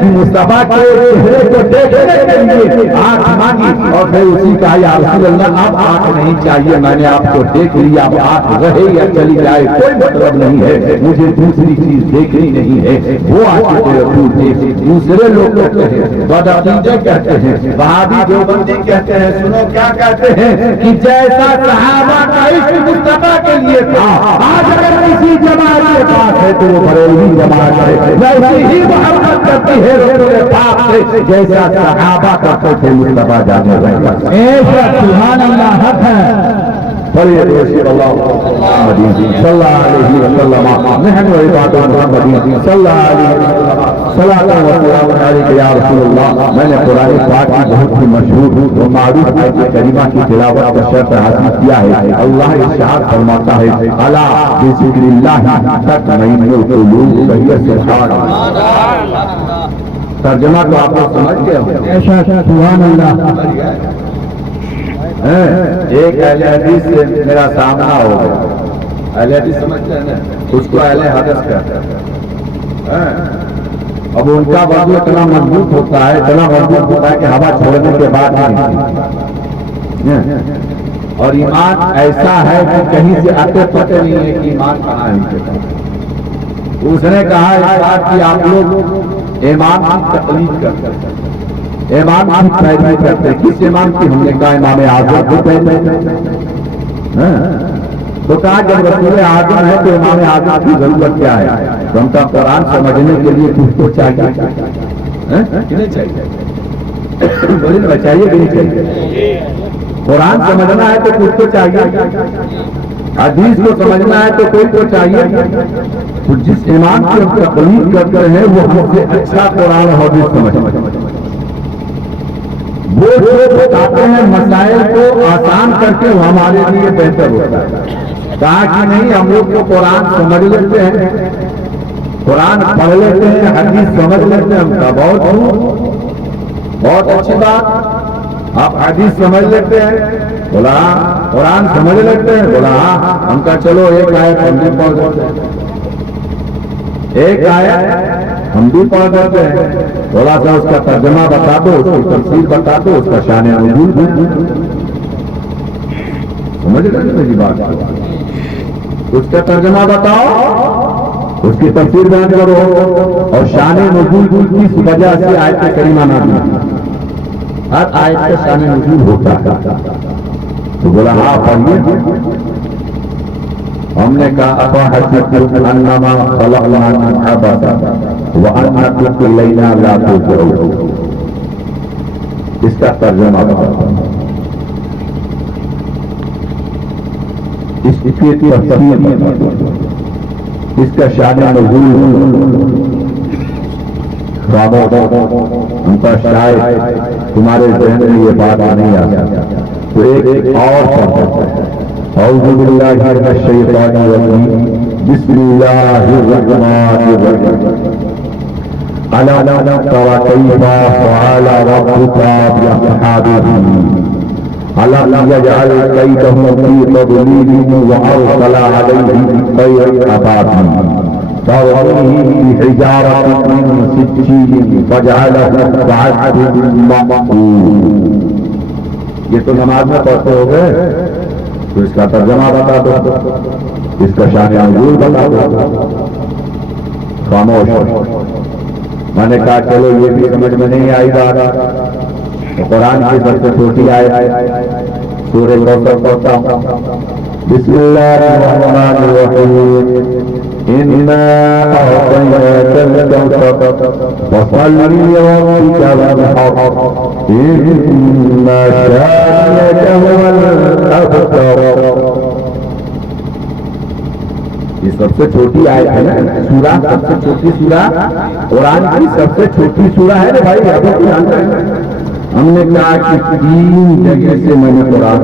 کہ مصطفیٰ کے چہرے کو دیکھنے کے لیے آنکھ مانگی، اور پھر اسی کہا یا رسول اللہ اب آنکھ نہیں چاہیے، میں نے آپ کو دیکھ لیا، اب آنکھ رہے یا چلی جائے کوئی مطلب نہیں ہے، مجھے دوسری چیز دیکھنی نہیں ہے۔ وہ عاشق رسول تھے۔ دوسرے لوگ کہتے ہیں، بدعقیدہ کہتے ہیں، وہابی دیوبندی کہتے ہیں، سنو کیا کہتے ہیں کہ جیسا صحابہ کا عشق مصطفیٰ کے لیے تھا، آج اگر کسی جماعت کے پاس ہے تو وہ بریلوی جماعت ہے، ویسے ہی محبت کرتی ہے رسول پاک سے جیسا صحابہ کرتے تھے مصطفیٰ جانے رہتا۔ سبحان اللہ، حق ہے۔ فليدعو الله محمد صلى الله عليه وسلم، نحن عباد محمد صلى الله عليه وسلم، صلاة وسلام عليك یا رسول اللہ۔ میں نے قرآن پاک کی بہت ہی مشہور و معروف آیت کریمہ کی تلاوت کا شرط حاصل کیا ہے۔ اللہ ارشاد فرماتا ہے الا بذکر اللہ تطمئن القلوب، کہیے سبحان اللہ۔ ترجمہ تو آپ لوگ سمجھ گئے، سبحان اللہ۔ ایک اہل حدیث سے میرا سامنا ہو گیا، اہل حدیث سمجھتے ہیں نا، اس کو اہل حدیث کہتے ہیں۔ اب ان کا وضو اتنا مضبوط ہوتا ہے، اتنا مضبوط ہوتا ہے کہ ہوا چھوڑنے کے بعد نہیں، اور ایمان ایسا ہے کہ کہیں سے آتے پتے نہیں ہے کہ ایمان کہاں ہے۔ اس نے کہا اس بات کی آپ لوگ امام کی تقلید کرتے ہیں، امام کی پیروی کرتے ہیں۔ کس امام کی؟ ہم نے کہا امام اعظم کی پیروی کرتے ہیں۔ تو کہا جب رسول اعظم ہے تو امام اعظم کی ضرورت کیا ہے؟ تو ہم کا قرآن سمجھنے کے لیے کچھ تو چاہیے، نہیں چاہیے؟ بولے چاہیے کہ نہیں چاہیے؟ قرآن سمجھنا ہے تو کچھ تو چاہیے، حدیث کو سمجھنا ہے تو کوئی تو چاہیے۔ تو جس امام کی ہم تقلید کرتے ہیں وہ ہم سے اچھا قرآن اور حدیث سمجھتے ہیں۔ وہ جو بتاتے ہیں مسائل کو آسان کر کے وہ ہمارے لیے بہتر ہوتا ہے۔ کہا کہ نہیں ہم لوگ کو قرآن سمجھ لیتے ہیں، قرآن پڑھ لیتے ہیں، حدیث سمجھ لیتے ہیں، ہم کا بہت اچھی بات، آپ حدیث سمجھ لیتے ہیں، بولا قرآن سمجھ لیتے ہیں، بولا ہم کا چلو ایک آیت ہم بھی پڑھ دیتے ہیں، ایک آیت ہم بھی پڑھ دیتے ہیں، تھوڑا سا اس کا ترجمہ بتا دو، اس کی تفسیر بتا دو، اس کا شان نزول سمجھ رہے میری بات، اس کا ترجمہ بتاؤ، اس کی تفسیر بیان کرو، اور شان نزول کس وجہ سے آیت کریمہ نازل، ہر آیت کا شان نزول ہوتا ہے، تو بولا ہاں پڑھیے، ہم نے کہا افحسبتم انما خلقناکم عبثا وانکم الینا لا ترجعون، اس کا ترجمہ بتاتا ہوں، اس کی تفسیر، اس کا شان نزول خاموش، ان کا شاید تمہارے ذہن میں یہ بات نہیں آتی تو ایک اور پڑھتا ہے، اعوذ باللہ من الشیطان الرجیم، بسم اللہ الرحمن الرحیم، ألم تر كيف فعل ربك بأصحاب الفيل ألم يجعل كيدهم في تضليل وأرسل عليهم طيرا أبابيل ترميهم بحجارة من سجيل فجعلهم كعصف مأكول۔ یہ تو نماز میں پڑھتے ہو گئے، تو اس کا ترجمہ بتا دو، اس کا شان نزول بتا دو۔ خاموش۔ میں نے کہا چلو یہ بھی سمجھ میں نہیں آئی بات، تو قرآن کی سب سے چھوٹی آیت سورہ کوثر پڑھتا ہوں، بسم اللہ الرحمن الرحیم، انا اعطیناک الکوثر فصل لربک وانحر ان شانئک هو الابتر۔ یہ سب سے چھوٹی آیت ہے نا، سورہ سب سے چھوٹی سورہ قرآن کی سب سے چھوٹی سورہ ہے نا بھائی، آپ کو جانتے ہیں۔ ہم نے کہا کہ 3 جگہ سے میں نے قرآن،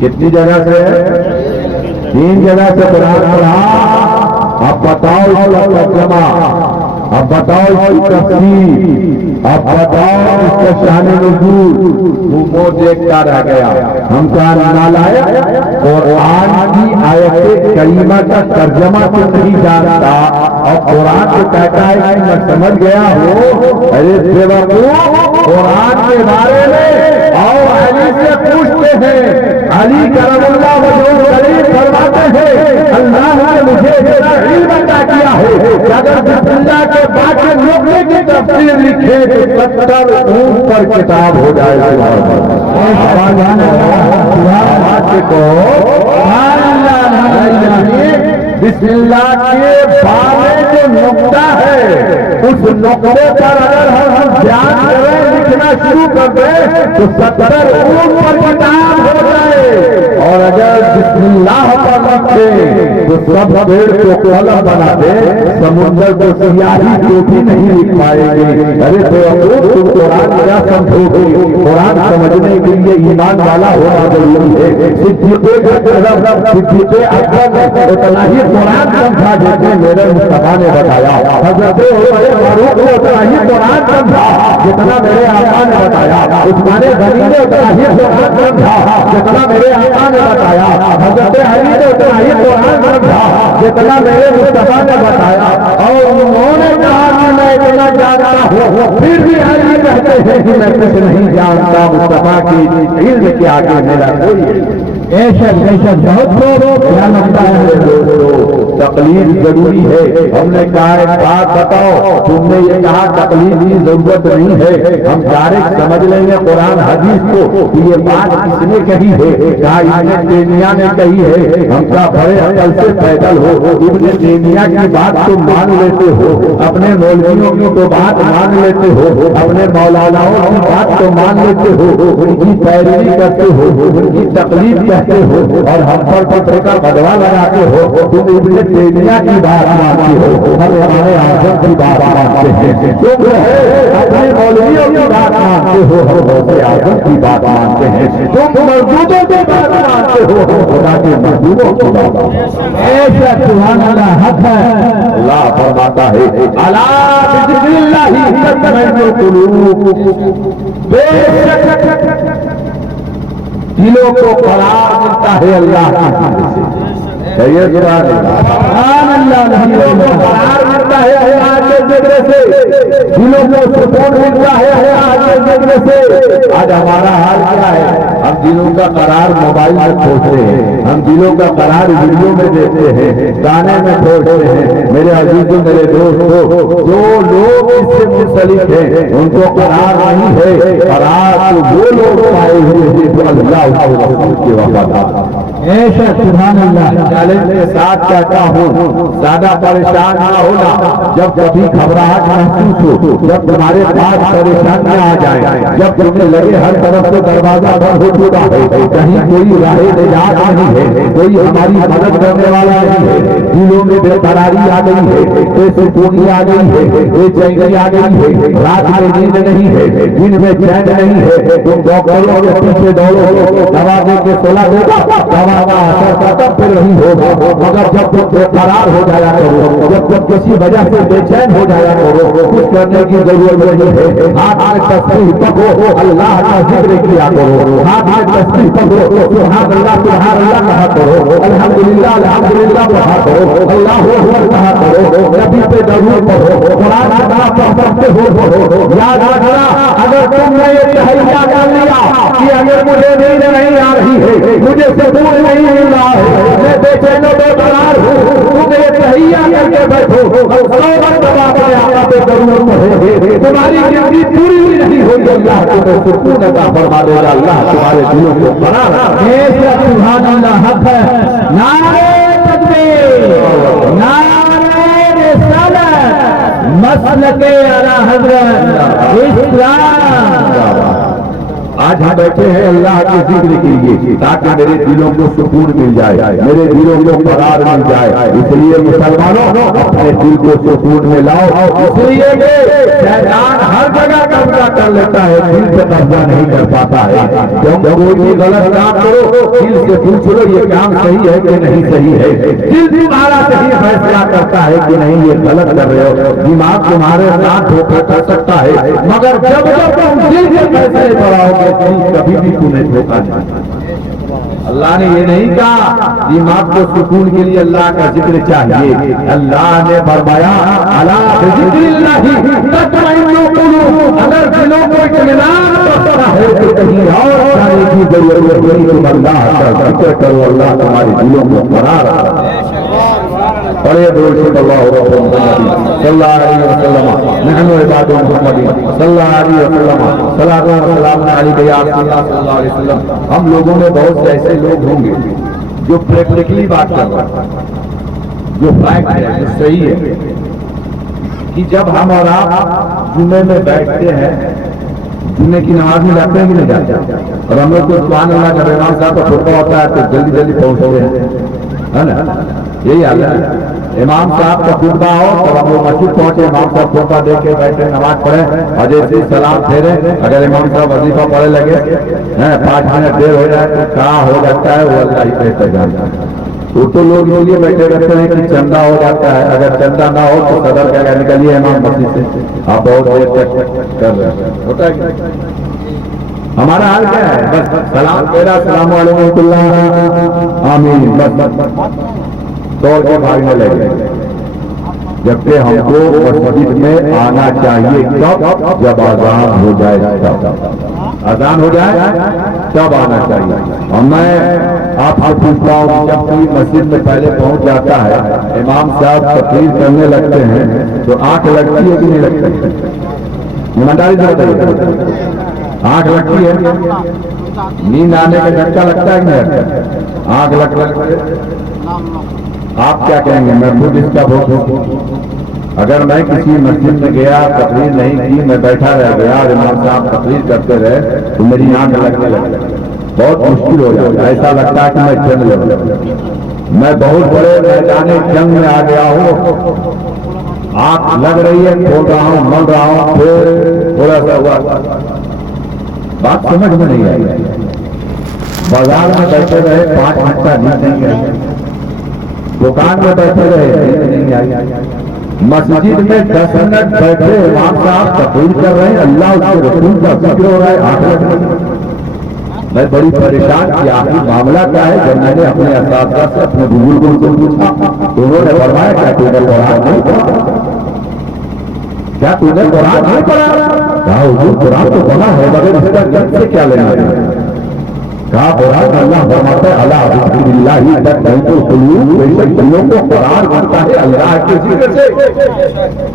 کتنی جگہ سے؟ 3 جگہ سے قرآن پڑھا۔ اب بتاؤ اس کا ترجمہ، اب بتاؤ اس کی تفسیر، اب بتاؤ اس کا شان نزول۔ وہ دیکھتا رہ گیا، ہم کہا نہ لائے قرآن کی آیت کریمہ کا ترجمہ تو نہیں جانتا، اور قرآن کو کہتا ہے کہ میں سمجھ گیا ہوں۔ ارے بیوقوف، قرآن کے بارے میں اور علی سے پوچھتے ہیں، علی کرم اللہ وجہہ شریف فرماتے ہیں اللہ نے مجھے اتنا علم عطا کیا ہے کہ اگر بسم اللہ کے باقی نقطے کی تفسیر لکھے تو 70 اونٹ پر کتاب ہو جائے گا۔ بسم اللہ کے بارے جو نقطہ ہے، اس نقطے پر اگر ہم دھیان کریں، لکھنا شروع کر دیں تو 70 اونٹ پر کتاب ہو جائے، اور اگر بسم اللہ پر لکھیں تو سب پیڑ کو قلم بنا دے، سمندر کو سیاہی کو بھی نہیں لکھ پائے گے۔ ارے بیوقوف، تم قرآن کیا سمجھو گے؟ قرآن سمجھنے کے لیے ایمان والا ہونا ضروری ہے۔ صدیق اکبر اتنا ہی قرآن سمجھا جتنے میرے مصطفیٰ نے بتایا، حضرت عمر فاروق نے اتنا ہی قرآن سمجھا جتنا میرے آقا نے بتایا، عثمان غنی نے اتنا ہی قرآن سمجھا جتنا میرے آقا نے بتایا، حضرت علی نے اتنا ہی قرآن سمجھا جتنا میرے مصطفیٰ نے بتایا، اور انہوں نے کہا کہ میں اتنا جانتا ہوں، پھر بھی علی کہتے ہیں کہ میں کچھ نہیں جانتا، مصطفیٰ کی علم کے آگے میرا کوئی ایشک بہت کیا لگتا ہے دوستو، تقلید ضروری ہے۔ ہم نے کہا ایک بات بتاؤ، تم نے یہ کہا تقلید کی ضرورت نہیں ہے، ہم ڈائریکٹ سمجھ لیں گے قرآن حدیث کو کہ یہ بات کس نے کہی ہے، کہا ابن تیمیہ نے کہی ہے۔ ہم کا بڑے عقل سے پیدل ہو، ابن تیمیہ کی بات تو مان لیتے ہو، اپنے مولویوں کی تو بات مان لیتے ہو، اپنے مولاناؤں کی بات تو مان لیتے ہو، ان کی پیروی کرتے ہو، ان کی تقلید کہتے ہو، اور ہم پر پتر کا بدوا لگاتے ہو۔ تم ابن تیمیہ کی بات مانتے ہو، ہم امام اعظم کی بات مانتے ہیں، تم اپنے مولویوں کی بات مانتے ہو، ہم غوث اعظم کی بات مانتے ہیں، تم مردودوں کی بات مانتے ہو، ہم خدا کے مردودوں کی بات مانتے ہیں۔ ایسا سبحان اللہ حق ہے۔ اللہ فرماتا ہے الا بذکر اللہ تطمئن القلوب، بے شک دلوں کو قرار ملتا ہے اللہ کی ذکر سے، دلوں کو قرار ملتا ہے اللہ کے ذکر سے، دلوں کو سکون ملتا ہے اللہ کے ذکر سے۔ آج ہمارا حال کیا ہے؟ ہم دلوں کا قرار موبائل میں کھوجتے ہیں، ہم دلوں کا قرار ویڈیو میں دیتے ہیں، گانے میں کھوجتے ہیں۔ میرے عزیزوں، میرے دوستوں، جو لوگ اس سے منسلک ہیں ان کو قرار نہیں ہے، قرار تو وہ لوگ پائے ہوئے ہیں جو اللہ کے وفادار۔ ایسا سبحان اللہ چیلنج کے ساتھ کہتا ہوں زیادہ پریشان نہ ہونا جب کبھی گھبراہٹ محسوس ہو جب تمہارے پاس پریشانیاں آ جائیں جب تمہیں لگے ہر طرف سے دروازہ بند ہو چکا ہے کہیں کوئی راہ نجات نہیں ہے کوئی ہماری مدد کرنے والا نہیں ہے دلوں میں بے قراری آ گئی ہے بے سکونی آ گئی ہے بے چینی آ گئی ہے رات میں نیند نہیں ہے دن میں چین نہیں ہے تم ڈاکٹروں کے پیچھے دوڑو دوا دے کے سولا دے گا دوا کا اثر ختم پھر نہیں ہوگا مگر جب تم بے قرار ہو جایا کرو جب تم کسی وجہ سے بے چین ہو جایا کرو کچھ کرنے کی ضرورت نہیں ہے ہاتھ میں تسبیح پکڑو اللہ کا ذکر کیا کرو ہاتھ میں تسبیح پکڑو سبحان اللہ کہا کرو الحمدللہ کہا کرو اللہ اکبر کہا کرو نبی پہ درود پڑھو قرآن کا پڑھ سکتے ہو یاد رکھنا اگر تم نے یہ تہیا کر لیا کہ اگر مجھے نیند نہیں آ رہی ہے مجھے سکون نہیں مل رہا ہے میں بے چین و بے قرار ہوں تم یہ تہیا کر کے بیٹھو آقا پہ درود پڑھو تمہاری زندگی پوری بھی نہیں ہوگی اللہ تمہیں سکون عطا فرما دے گا اللہ تمہارے دلوں کو قرار سبحان اللہ حق ہے نعرہ تکبیر نعرہ رسالت مسلک اعلی حضرت اسلام آج ہم بیٹھے ہیں اللہ کے ذکر کے لیے تاکہ میرے دلوں کو سکون مل جائے میرے دلوں کو قرار مل جائے اس لیے مسلمانوں اپنے دل کو سکون میں لاؤ اس لیے کہ شیطان ہر جگہ قبضہ کر لیتا ہے دل سے قبضہ نہیں کر پاتا ہے تم کوئی بھی غلط کام کرو دل سے پوچھ لو یہ کام صحیح ہے کہ نہیں صحیح ہے دل تمہارا صحیح فیصلہ کرتا ہے کہ نہیں یہ غلط کر رہے ہو دماغ تمہارے ساتھ دھوکہ کر سکتا ہے مگر جب تم دل کے فیصلے پر آؤ گے کبھی بھی تمہیں دھوکہ نہیں اللہ نے یہ نہیں کہا دماغ کو سکون کے لیے اللہ کا ذکر چاہیے اللہ نے فرمایا الا بذکر اللہ تطمئن القلوب اگر دلوں کو اطمینان ہوتا ہے تو کہیں اور جانے کی ضرورت نہیں تم اللہ کا ذکر کرو اللہ تمہارے دلوں کو قرار بڑے دور سے اللہ صلی اللہ علیہ وسلم نحن عباد محمد صلی اللہ علیہ وسلم صلاۃ و سلام علیہ یا رسول اللہ صلی اللہ علیہ وسلم ہم لوگوں میں بہت سے ایسے لوگ ہوں گے جو پریکٹیکلی بات کر رہے ہیں جو فیکٹ ہے جو صحیح ہے کہ جب ہم اور آپ جمعے میں بیٹھتے ہیں جمعے کی نماز میں جاتے ہیں کہ نہیں جاتے اور ہم لوگ کو سبحان اللہ جب امام صاحب کا خطبہ ہوتا ہے تو جلدی جلدی پہنچتے ہیں نا یہی حال ہے امام صاحب کا خطبہ ہو تو ہم لوگ مسجد پہنچے امام صاحب خطبہ دے کے بیٹھے نماز پڑھیں اور جیسے سلام پھیرے اگر امام صاحب وظیفہ پڑھنے لگے 5 منٹ دیر ہو جائے تو کہاں ہو جاتا ہے وہ اللہ ہی بہتر جانتا ہے وہ تو لوگ اس لیے بیٹھے رہتے ہیں کہ چندہ ہو جاتا ہے اگر چندہ نہ ہو تو صدر کیا نکلیے امام مسجد سے آپ بہت دیر تک کر رہے ہیں ہوتا ہے ہمارا حال کیا ہے بس سلام پھیرا السلام علیکم اللہ آمین بس دوڑ کے بھاگنے لگے جبکہ ہم کو مسجد میں آنا چاہیے کب جب اذان ہو جائے اذان ہو جائے تب آنا چاہیے اور میں آپ سے پوچھتا ہوں جب کوئی مسجد میں پہلے پہنچ جاتا ہے امام صاحب تقریر کرنے لگتے ہیں تو آنکھ لگتی ہے کہ نہیں لگتی ایمانداری سے بتائیے آنکھ لگتی ہے نیند آنے کا جھٹکا لگتا ہے کہ نہیں لگتا آنکھ لگ آپ کیا کہیں گے میں خود اس کا بہت اگر میں کسی مسجد میں گیا تقریر نہیں کی میں بیٹھا رہ گیا اور امام صاحب تقریر کرتے رہے تو میری آنکھ لگنے لگی بہت مشکل ہو جاتا ایسا لگتا ہے کہ میں جنگ لگ میں بہت بڑے میدان جنگ میں آ گیا ہوں آنکھ لگ رہی ہے کھول رہا ہوں مل رہا ہوں پھر تھوڑا سا ہوا بات سمجھ میں نہیں آئی بازار میں بیٹھے رہے 5 گھنٹہ نیند نہیں آئی دکان میں بیٹھے رہے مسجد میں 10 منٹ بیٹھے امام صاحب تقریر کر رہے ہیں اللہ اس کے رسول کا ذکر ہو رہا ہے آخر میں بڑی پریشان کہ آخر معاملہ کیا ہے جب میں نے اپنے اساتذہ سے اپنے بزرگوں سے پوچھا تو انہوں نے فرمایا کیا تو نے قرآن نہیں پڑھا کیا تو نے قرآن نہیں پڑھا کہا حضور قرآن تو پڑھا ہے مگر اس کا جنگ سے کیا لینا ہے کہا قرآن اللہ فرماتا ہے اللہ بسم اللہ تطمئن القلوب، بے شک دلوں کو قرار ملتا ہے اللہ کے ذکر سے۔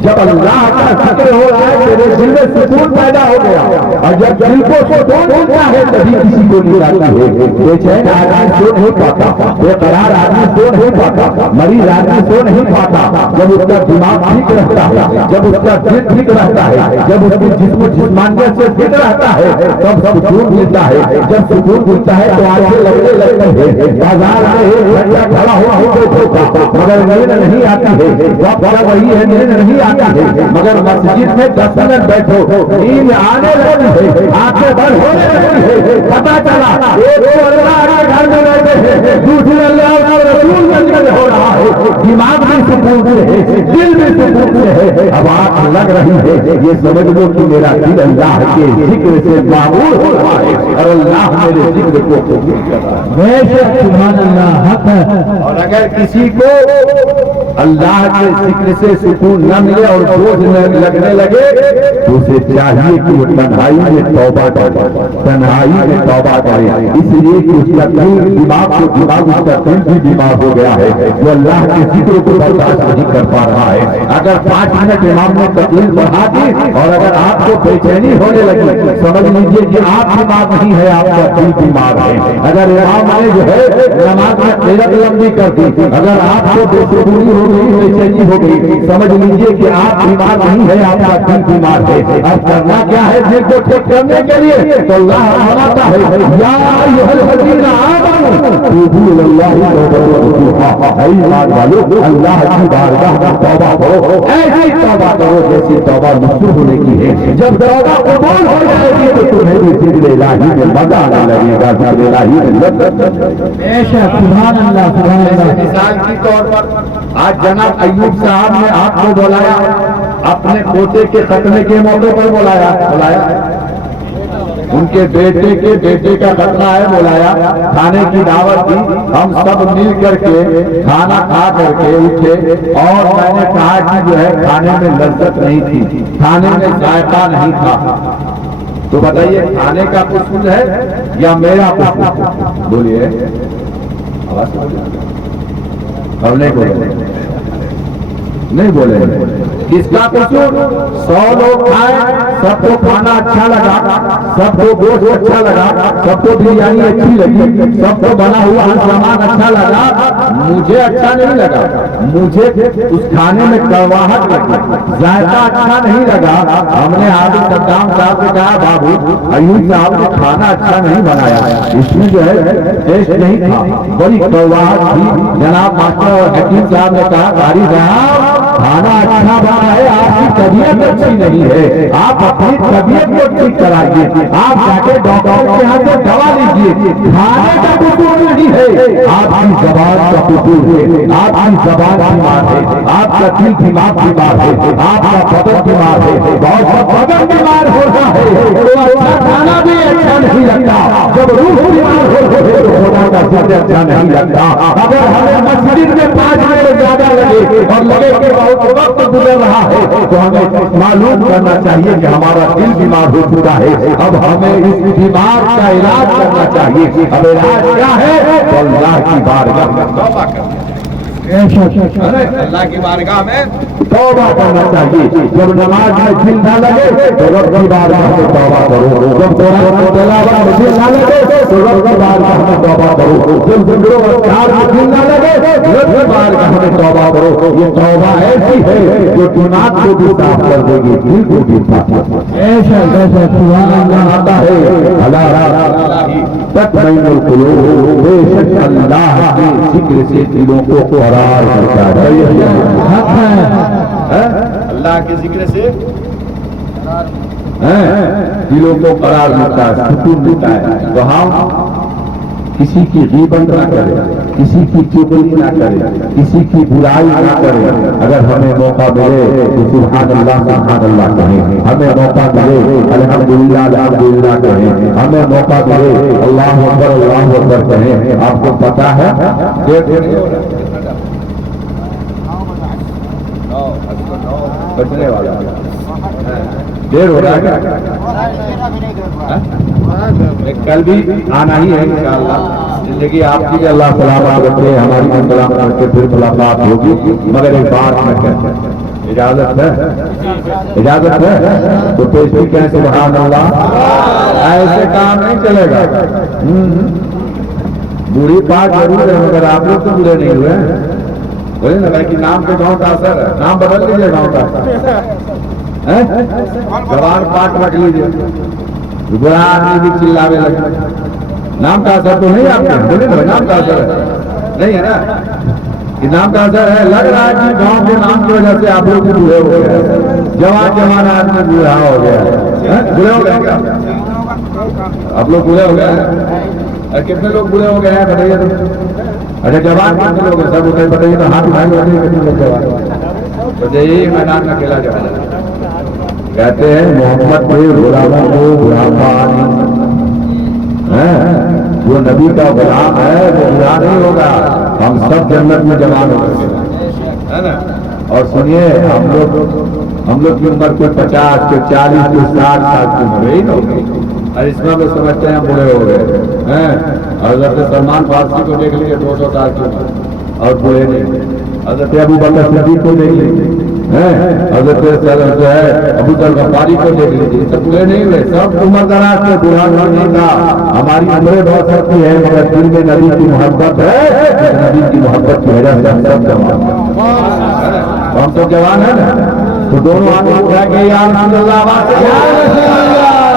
جب اللہ کا ذکر ہو رہا ہے تیرے دل میں سکون پیدا ہو گیا، اور جب دل کو سکون ملتا ہے تبھی کسی کو نیند آتی ہے۔ بے چین آدمی سو نہیں پاتا، بے قرار آدمی سو نہیں پاتا، مریض آدمی سو نہیں پاتا۔ جب اس کا دماغ ٹھیک رہتا ہے، جب اس کا دل ٹھیک رہتا ہے، جب اس کی جسم جسمانیت سے فٹ رہتا ہے تب سکون ملتا ہے۔ جب سکون ملتا ہے تو آنکھیں لگنے لگتے ہیں، بازار میں ایک گھنٹہ کھڑا ہوا مگر نیند نہیں آتی ہے، وقت وہی ہے نیند نہیں آتی ہے، مگر مسجد میں 10 منٹ بیٹھو نیند آنے لگتی ہے، آنکھیں بند ہونے لگتی ہے۔ پتا چلا ایک اللہ کے گھر میں بیٹھے ہیں، دوسرے اللہ کا رسول میں ہو رہا ہے، دماغ بھی سکون سے ہے، دل بھی سکون سے ہے، اب آنکھ لگ رہی ہے، یہ سمجھ لو کہ میرا دل اللہ کے ذکر سے معمور ہو رہا ہے اور اللہ میرے ذکر کو قبول کر رہا ہے۔ بے شک سبحان اللہ حق ہے۔ اور اگر کسی کو اللہ کے ذکر سے سکون نہ ملے اور بوجھ لگنے لگے تو اسے چاہیے کہ وہ تنہائی میں توبہ کرے، تنہائی میں توبہ کرے، اس لیے کہ اس کا دل دماغ کو دماغ اس کا دل بھی بیمار ہو گیا ہے، وہ اللہ کے ذکر کو برداشت نہیں کر پا رہا ہے۔ اگر 5 منٹ امام نے تقریر بڑھا دی اور اگر آپ کو بے چینی ہونے لگی سمجھ لیجیے کہ آپ بیمار نہیں ہے، آپ کا دل بیمار ہے۔ اگر امام نے جو ہے نماز میں قرات لمبی کر دی، اگر آپ کو بے سکونی ہو گئی، بے چینی ہو گئی، سمجھ لیجیے کہ آپ بیمار نہیں ہے، آپ کا دل بیمار ہے۔ اب کرنا کیا ہے دل کو ٹھیک کرنے کے لیے؟ تو اللہ فرماتا ہے یا ایھا الذین آمنوا توبوا الی اللہ توبۃ نصوحا، اے ایمان والو اللہ کی بارگاہ میں توبہ کرو، ایسی توبہ کرو جیسی توبہ نصوح ہونے کی ہے۔ جب توبہ قبول ہو جائے گی تو تمہیں بھی ذکر الہی میں مزہ آنے لگے گا، ذکر الہی میں لذت۔ بے شک سبحان اللہ سبحان اللہ۔ مثال کے طور پر آج جناب ایوب صاحب نے آپ کو بلایا، اپنے پوتے کے ختنے کے موقع پر بلایا، ان کے بیٹے کا ختنہ ہے، بلایا، کھانے کی دعوت دی، ہم سب مل کر کے کھانا کھا کر کے اٹھے اور میں نے کہا کہ جو ہے کھانے میں لذت نہیں تھی، کھانے میں ذائقہ نہیں تھا، تو بتائیے کھانے کا قصور ہے یا میرا قصور؟ بولیے اور نہیں بولے کس کا قصور؟ 100 لوگ کھائے، سب کو کھانا اچھا لگا، سب کو گوشت اچھا لگا، سب کو بریانی اچھی لگی، سب کو بنا ہوا سامان اچھا لگا، مجھے اچھا نہیں لگا، مجھے اس کھانے میں کڑواہٹ لگی، ذائقہ اچھا نہیں لگا۔ ہم نے حافظ صدام صاحب سے کہا بابو ایوب صاحب نے کھانا اچھا نہیں بنایا، اس میں جو ہے ٹیسٹ نہیں تھا، بڑی کڑواہٹ تھی۔ جناب ماسٹر اور حکیم صاحب نے کہا قاری صاحب کھانا اچھا بنا ہے، آپ کی طبیعت اچھی نہیں ہے، آپ اپنی طبیعت کو ٹھیک کرائیے، آپ جا کے ڈاکٹر کے یہاں سے دوا لیجیے، کھانے کا قصور نہیں ہے، آپ کی زبان کا قصور ہے، آپ کی زبان بیمار ہے، آپ کا دل دماغ بیمار ہے، آپ کا بدن بیمار ہے، بہت سا بدن بیمار ہوتا ہے تو اچھا کھانا بھی اچھا نہیں لگتا، جب روح بیمار ہوتے ہے تو خدا کا ذکر اچھا نہیں لگتا۔ اگر ہمیں مسجد میں 5 منٹ زیادہ لگے اور لگے کہ بہت وقت گزر رہا ہے تو ہمیں معلوم کرنا چاہیے کہ ہمارا دل بیمار ہو چکا ہے، اب ہمیں اس بیمار کا علاج کرنا چاہیے۔ اب علاج کیا ہے؟ تو اللہ کی بارگاہ میں توبہ کرنا، اللہ کی بارگاہ میں توبہ کرنا چاہیے۔ جب نماز میں دل نہ لگے تو رب کی بارگاہ میں توبہ کرو، جب قرآن کی تلاوت میں دل نہ لگے تو رب کی بارگاہ میں توبہ کرو، جب ذکر و اذکار میں دل نہ لگے رب کی بارگاہ میں توبہ کرو۔ یہ توبہ ایسی ہے جو دماغ کو بھی صاف کر دے گی، دل کو بھی صاف کر دے گی۔ سبحان اللہ آتا ہے اللہ تطمئن القلوب، بے شک اللہ کے ذکر سے دلوں کو قرار ملتا ہے، اللہ کے ذکر سے دلوں کو قرار ملتا ہے، سکون ملتا ہے۔ تو ہم کسی کی غیبت نہ کرے، کسی کی چغلی نہ کرے، کسی کی برائی نہ کرے۔ اگر ہمیں موقع ملے تو سبحان اللہ کہیں، ہمیں موقع ملے الحمدللہ الحمدللہ کہیں، ہمیں موقع ملے اللہ اکبر کہیں۔ آپ کو پتا ہے بچنے والا دیر ہو رہا ہے کل بھی آنا ہی ہے انشاءاللہ زندگی آپ کی بھی اللہ سلامت رکھے ہماری بھی سلامت رکھے پھر ملاقات ہوگی مگر ایک بات میں کہتا ہوں اجازت ہے تو پیش بھی کہیں سبحان اللہ ایسے کام نہیں چلے گا بری بات ضرور ہے مگر آپ لوگ تو برے نہیں ہوئے بولے نا بھائی کہ نام کے گاؤں کا اثر ہے نام بدل لیجیے گاؤں کا زبان پاک رکھ لیجیے برا آدمی بھی چلاوے لگے نام کا اثر تو نہیں آپ کے بولے نا نام کا اثر ہے نہیں ہے نا کہ نام کا اثر ہے لگ رہا ہے کہ گاؤں کے نام کی وجہ سے آپ لوگ بھی بوڑھے ہو گئے جوان آدمی بوڑھا ہو گیا بوڑھے ہو گئے کیا آپ لوگ بوڑھے ہو گئے کتنے لوگ بوڑھے ہو گئے ہیں بتائیے تو اچھا جوان کتنے لوگ ہیں سب بتائیے تو ہاتھ اٹھائیں گے کتنے لوگ جوان تو یہی میدان میں کھیلا جوان کہتے ہیں محمد کے غلاموں کو بڑھاپا جو نبی کا غلام ہے وہ بوڑھا نہیں ہوگا ہم سب جنت میں جوان ہو گئے اور سنیے ہم لوگ کی عمر کوئی 50 کوئی 40 کوئی 60 سال کی عمر ہی نہ ہوگی اور اس میں بھی سمجھتے ہیں ہم بوڑھے ہو گئے حضرت سلمان فارسی کو دیکھ لیجیے 200 سال کی عمر اور بوڑھے نہیں حضرت ابو بکر صدیق کو دیکھ لیجیے حضرت جو ہے ابو ذر غفاری کو دیکھ لیجیے سب بوڑھے نہیں ہوئے سب عمر دراز سے بوڑھا نہیں تھا ہماری عمریں بہت سکتی ہے مگر دل میں نبی کی محبت ہے نبی کی محبت کی وجہ سے ہم سب جوان ہم سب جوان ہیں نا تو دونوں آدمی اٹھا کے یا رسول اللہ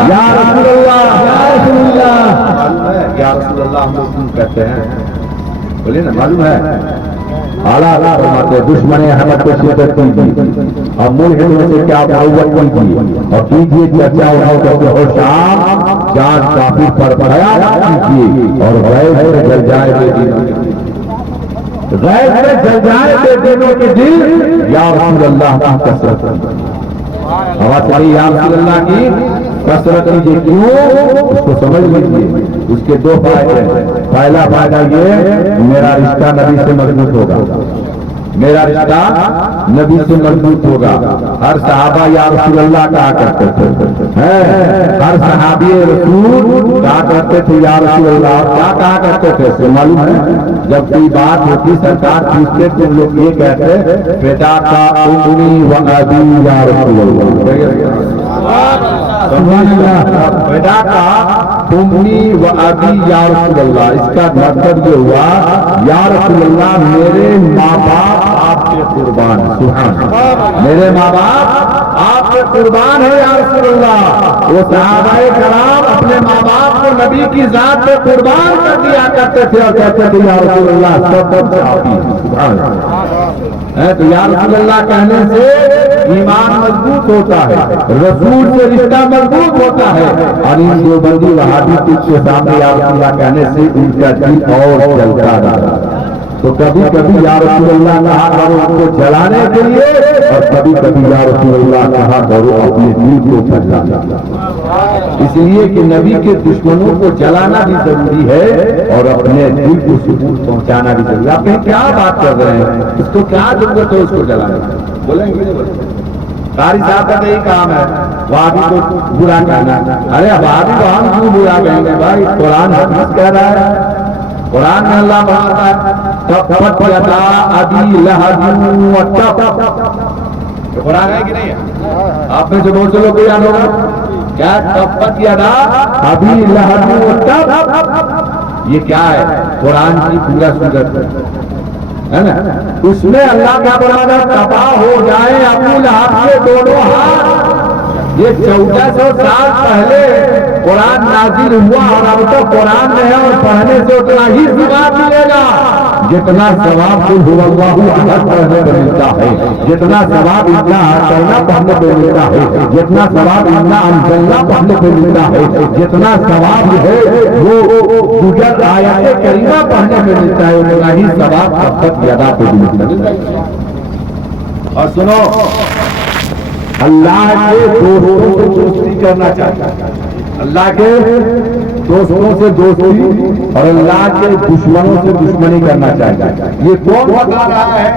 یا رسول اللہ یا رسول اللہ ہم لوگ کہتے ہیں بولیے نا معلوم ہے اعلیٰ فرماتے دشمن احمد کو شدت کیجیے اور ملک میں سے کیا معاوت کیجیے اور کیجیے چرچا ہو شام چاند کافی پر پڑھایا کیجیے اور غیر سے جل جائے بے دینوں کے دل یا رسول اللہ کی کثرت ہوا چلی یا رسول اللہ کی کثرت کیجیے کیوں اس کو سمجھ لیجیے اس کے دو فائدے ہیں پہلا فائدہ یہ میرا رشتہ نبی سے مضبوط ہوگا میرا رشتہ نبی سے مضبوط ہوگا ہر صحابہ یا رسول اللہ کہا کرتے تھے ہر صحابی رسول کہا کرتے تھے یا رسول اللہ کیا کہا کرتے تھے معلوم ہے جب کوئی بات ہوتی سرکار پوچھتے تھے لوگ یہ کہتے بیٹا کا امی و ابی یا رسول اللہ بیٹا کا امی و ابی یا رسول اللہ اس کا مطلب یہ ہوا یا رسول اللہ میرے ماں باپ آپ کے قربان سبحان میرے ماں باپ آپ کے قربان ہے یا رسول اللہ وہ صحابہ کرام اپنے ماں باپ کو نبی کی ذات پہ قربان کر دیا کرتے تھے اور کہتے تھے یا رسول اللہ سب سبحان تو یا رسول اللہ کہنے سے ایمان مضبوط ہوتا ہے رسول سے رشتہ مضبوط ہوتا ہے اور ان دیوبندی وہابی کے سامنے یا رسول اللہ کہنے سے ان کا دل اور جلتا رہا تو کبھی کبھی یا رسول اللہ کہا کرو ان کو جلانے کے لیے اور کبھی کبھی یا رسول اللہ کہا کرو اپنے دل کو جلانے اس لیے کہ نبی کے دشمنوں کو جلانا بھی ضروری ہے اور اپنے دل کو سکون پہنچانا بھی ضروری ہے آپ کیا بات کر رہے ہیں اس کو کیا ضرورت ہے اس کو جلانے بولیں گے قاری صاحب کا یہی کام ہے وہابی کو برا کہنا ارے وہابی کو ہم کیوں برا کہیں گے بھائی قرآن حدیث کہہ رہا ہے قرآن میں اللہ فرماتا ہے تبت یدا ابی لہب وتب قرآن ہے کہ نہیں ہے آپ میں سے بہت سے لوگ کو یاد ہوگا کیا تبت یدا ابی لہب وتب یہ کیا ہے قرآن کی پورا سورت ہے نا اس میں اللہ کا بڑا تباہ ہو جائے ابو لہب کے دونوں ہاتھ یہ 1400 سال پہلے قرآن نازل ہوا اور اب تو قرآن میں ہے اور پڑھنے سے اتنا ہی ثواب ملے گا جتنا ثواب قل هو اللہ احد پڑھنے پہ ملتا ہے جتنا ثواب انا اعطینا پڑھنے پہ ملتا ہے جتنا ثواب انا انزلنا پڑھنے پہ ملتا ہے جتنا ثواب ہے وہ دیگر آیات کریمہ پڑھنے پہ ملتا ہے اتنا ہی ثواب تبت یدا پہ ملتا ہے اور سنو اللہ کے دوستوں سے دوستی کرنا چاہتا ہے اللہ کے دوستوں سے دوستی اور اللہ کے دشمنوں سے دشمنی کرنا چاہتا ہے یہ کون بتا رہا ہے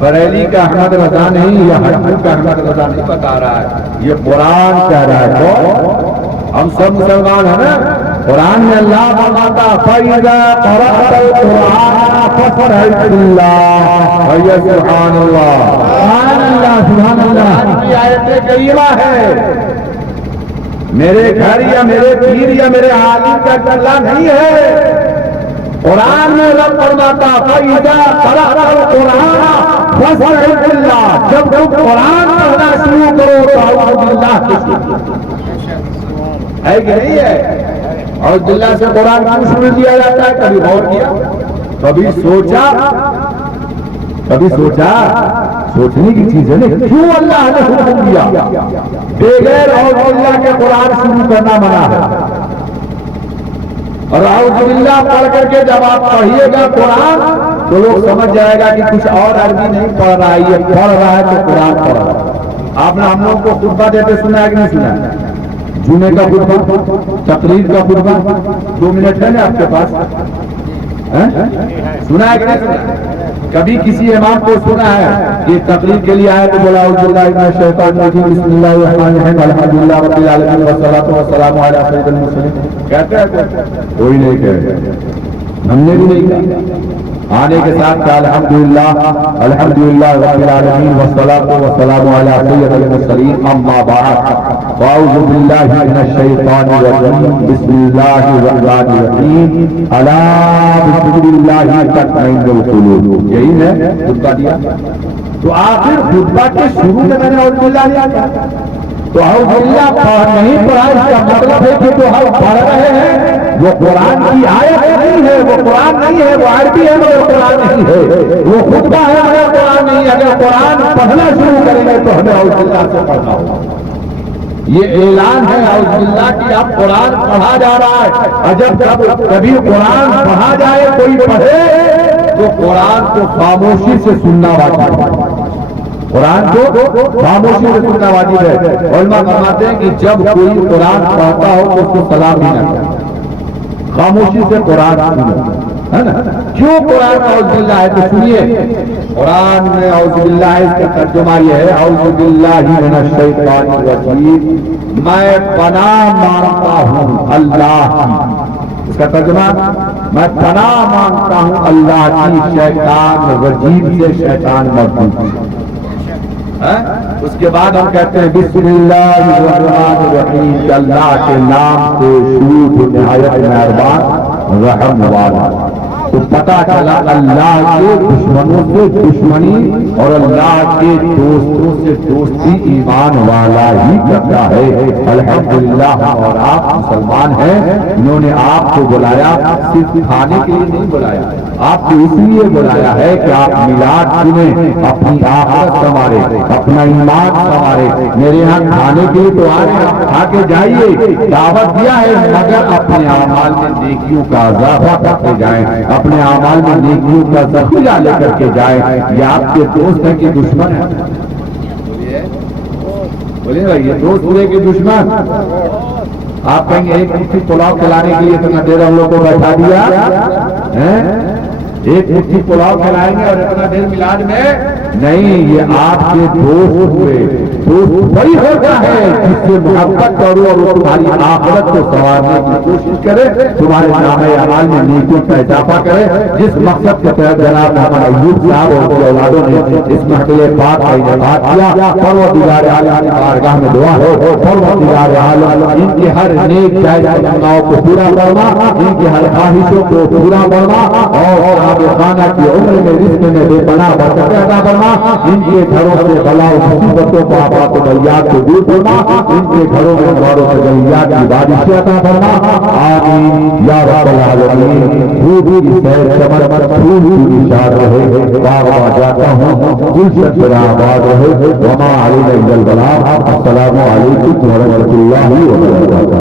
بریلی کا احمد رضا نہیں یا ہٹو کا احمد رضا نہیں بتا رہا ہے، یہ قرآن کہہ رہا ہے۔ تو ہم سب مسلمان ہیں نا، قرآن میں اللہ فرماتا فَإِذَا قَرَأْتَ الْقُرْآنَ فَاسْتَعِذْ بِاللَّهِ وَيَا سبحان اللہ، سبحان اللہ، سبحان اللہ کی آیت کریمہ ہے۔ میرے گھر یا میرے پیر یا میرے عالم کا چلا نہیں ہے، قرآن میں رب فرماتا فَإِذَا قَرَأْتَ الْقُرْآنَ فَاسْتَعِذْ بِاللَّهِ، جب تم قرآن پڑھنا شروع کرو تو اعوذ باللہ کے شروع ہے کہ نہیں ہے؟ اور باللہ سے قرآن کیوں شروع کیا جاتا ہے؟ کبھی غور کیا، کبھی سوچا سوچنے کی چیز ہے نا، کیوں اللہ نے حکم دیا بغیر اعوذ باللہ کے قرآن شروع کرنا منع ہے؟ اور اعوذ باللہ پڑھ کر کے جب آپ پڑھیے گا قرآن تو لوگ سمجھ جائے گا کہ کچھ اور عربی نہیں پڑھ رہا ہے، یہ پڑھ رہا ہے تو قرآن پڑھ رہا ہے۔ آپ نے ہم لوگ کو خطبہ دیتے سنا ہے کہ نہیں سنا ہے؟ جمعے کا خطبہ، تقریر کا خطبہ، 2 منٹ ہے نا آپ کے پاس، سنا ہے کہ نہیں سنا؟ کبھی کسی امام کو سنا ہے کہ تقریر کے لیے آئے تو بولا اعوذ باللہ من الشیطان الرجیم بسم اللہ الرحمن الرحیم الحمدللہ رب العالمین والصلاۃ والسلام علی سید المرسلین؟ کہتے ہیں کوئی نہیں کہتے، ہم نے بھی نہیں کہا۔ آنے کے ساتھ کہا الحمدللہ رب العالمین والصلاۃ والسلام علی سید المرسلین اما بعد فاعوذ باللہ من الشیطان الرجیم بسم اللہ الرحمن الرحیم الا بذکر اللہ تطمئن القلوب، یہی ہے خطبہ دیا۔ تو آخر خطبہ کے شروع میں نے اعوذ باللہ نہیں کہا، تو اعوذ باللہ نہیں پڑھا، اس کا مطلب ہے کہ جو ہم پڑھ رہے ہیں وہ قرآن کی آیت نہیں ہے، وہ قرآن نہیں ہے، وہ عربی ہے مگر قرآن نہیں ہے، وہ خطبہ ہے مگر قرآن نہیں ہے۔ اگر قرآن پڑھنا شروع کریں گے تو ہمیں اعوذ باللہ سے پڑھنا ہوگا۔ یہ اعلان ہے اعوذ باللہ کی اب قرآن پڑھا جا رہا ہے، اور جب کبھی قرآن پڑھا جائے کوئی پڑھے تو قرآن کو خاموشی سے سننا واجب ہے، قرآن کو خاموشی سے سننا واجب ہے۔ علماء فرماتے ہیں کہ جب کوئی قرآن پڑھتا ہو تو اس کو سلام بھی نہ کرے، خاموشی سے قرآن سنو، ہے نا؟ کیوں قرآن اعوذ باللہ ہے؟ تو سنیے قرآن میں اعوذ باللہ اس کا ترجمہ یہ ہے اعوذ باللہ من الشیطان الرجیم، میں پناہ مانگتا ہوں اللہ کی، اس کا ترجمہ میں پناہ مانگتا ہوں اللہ کی شیطان رجیم سے، شیطان مردود سے۔ اس کے بعد ہم کہتے ہیں بسم اللہ الرحمن الرحیم، کہ اللہ کے نام سے شروع جو نہایت مہربان رحم والا۔ تو پتہ چلا اللہ کے دشمنوں سے دشمنی اور اللہ کے دوستوں سے دوستی ایمان والا ہی کرتا ہے۔ الحمدللہ ہم اور آپ مسلمان ہیں، انہوں نے آپ کو بلایا صرف کھانے کے لیے نہیں بلایا، آپ کو اس لیے بلایا ہے کہ آپ میلاد سنیں، اپنی آخرت سنوارے، اپنا ایمان سنوارے۔ میرے یہاں کھانے کے لیے تو آ رہے ہیں، کھا کے جائیے، دعوت دیا ہے، مگر اپنے اعمال میں نیکیوں کا اضافہ کرتے جائیں، اپنے اعمال میں نیکیوں کا ذخیرہ لے کر کے جائیں۔ یہ آپ کے دوست ہیں کہ دشمن ہیں؟ بولیے بھائی، یہ دوست ہوئے کہ دشمن؟ آپ کہیں گے ایک مٹھی پلاؤ کھلانے کے لیے اتنا دیر ہم لوگ کو بیٹھا دیا، ایک مٹھی پلاؤ کھلائیں گے اور اتنا دیر میلاد میں نہیں، یہ آپ کے دوست ہوئے۔ دوست وہی ہوتا ہے جس سے محبت کرو اور وہ تمہاری آخرت کو سنوارنے کی کوشش کرے، تمہارے نامہ اعمال میں نیکیوں کا اضافہ کرے۔ جس مقصد کے تحت جناب محمد ایوب صاحب اور ان کی اولادوں نے اس محفل پاک کا انعقاد کیا، پروردگار عالم کی بارگاہ میں دعا ہے، پروردگار عالم ان کی ہر نیک جائز تمناؤں کو پورا فرما، ان کی ہر خواہشوں کو پورا فرما، اور خانہ کی عمر میں رزق میں بے پناہ برکت عطا فرما، ان کے گھروں سے بلا و مصیبتوں کو آفات و بلیات کو دور فرما، ان کے گھروں میں انوار و تجلیات کی بارش عطا فرما، آمین یا رب العالمین۔ خوب کی سیر چمر خوب کی نشاد رہے، باغ جاتا ہوں گلشن پر آباد رہے، وما علینا الا البلاغ۔ السلام علیکم ورحمۃ اللہ وبرکاتہ۔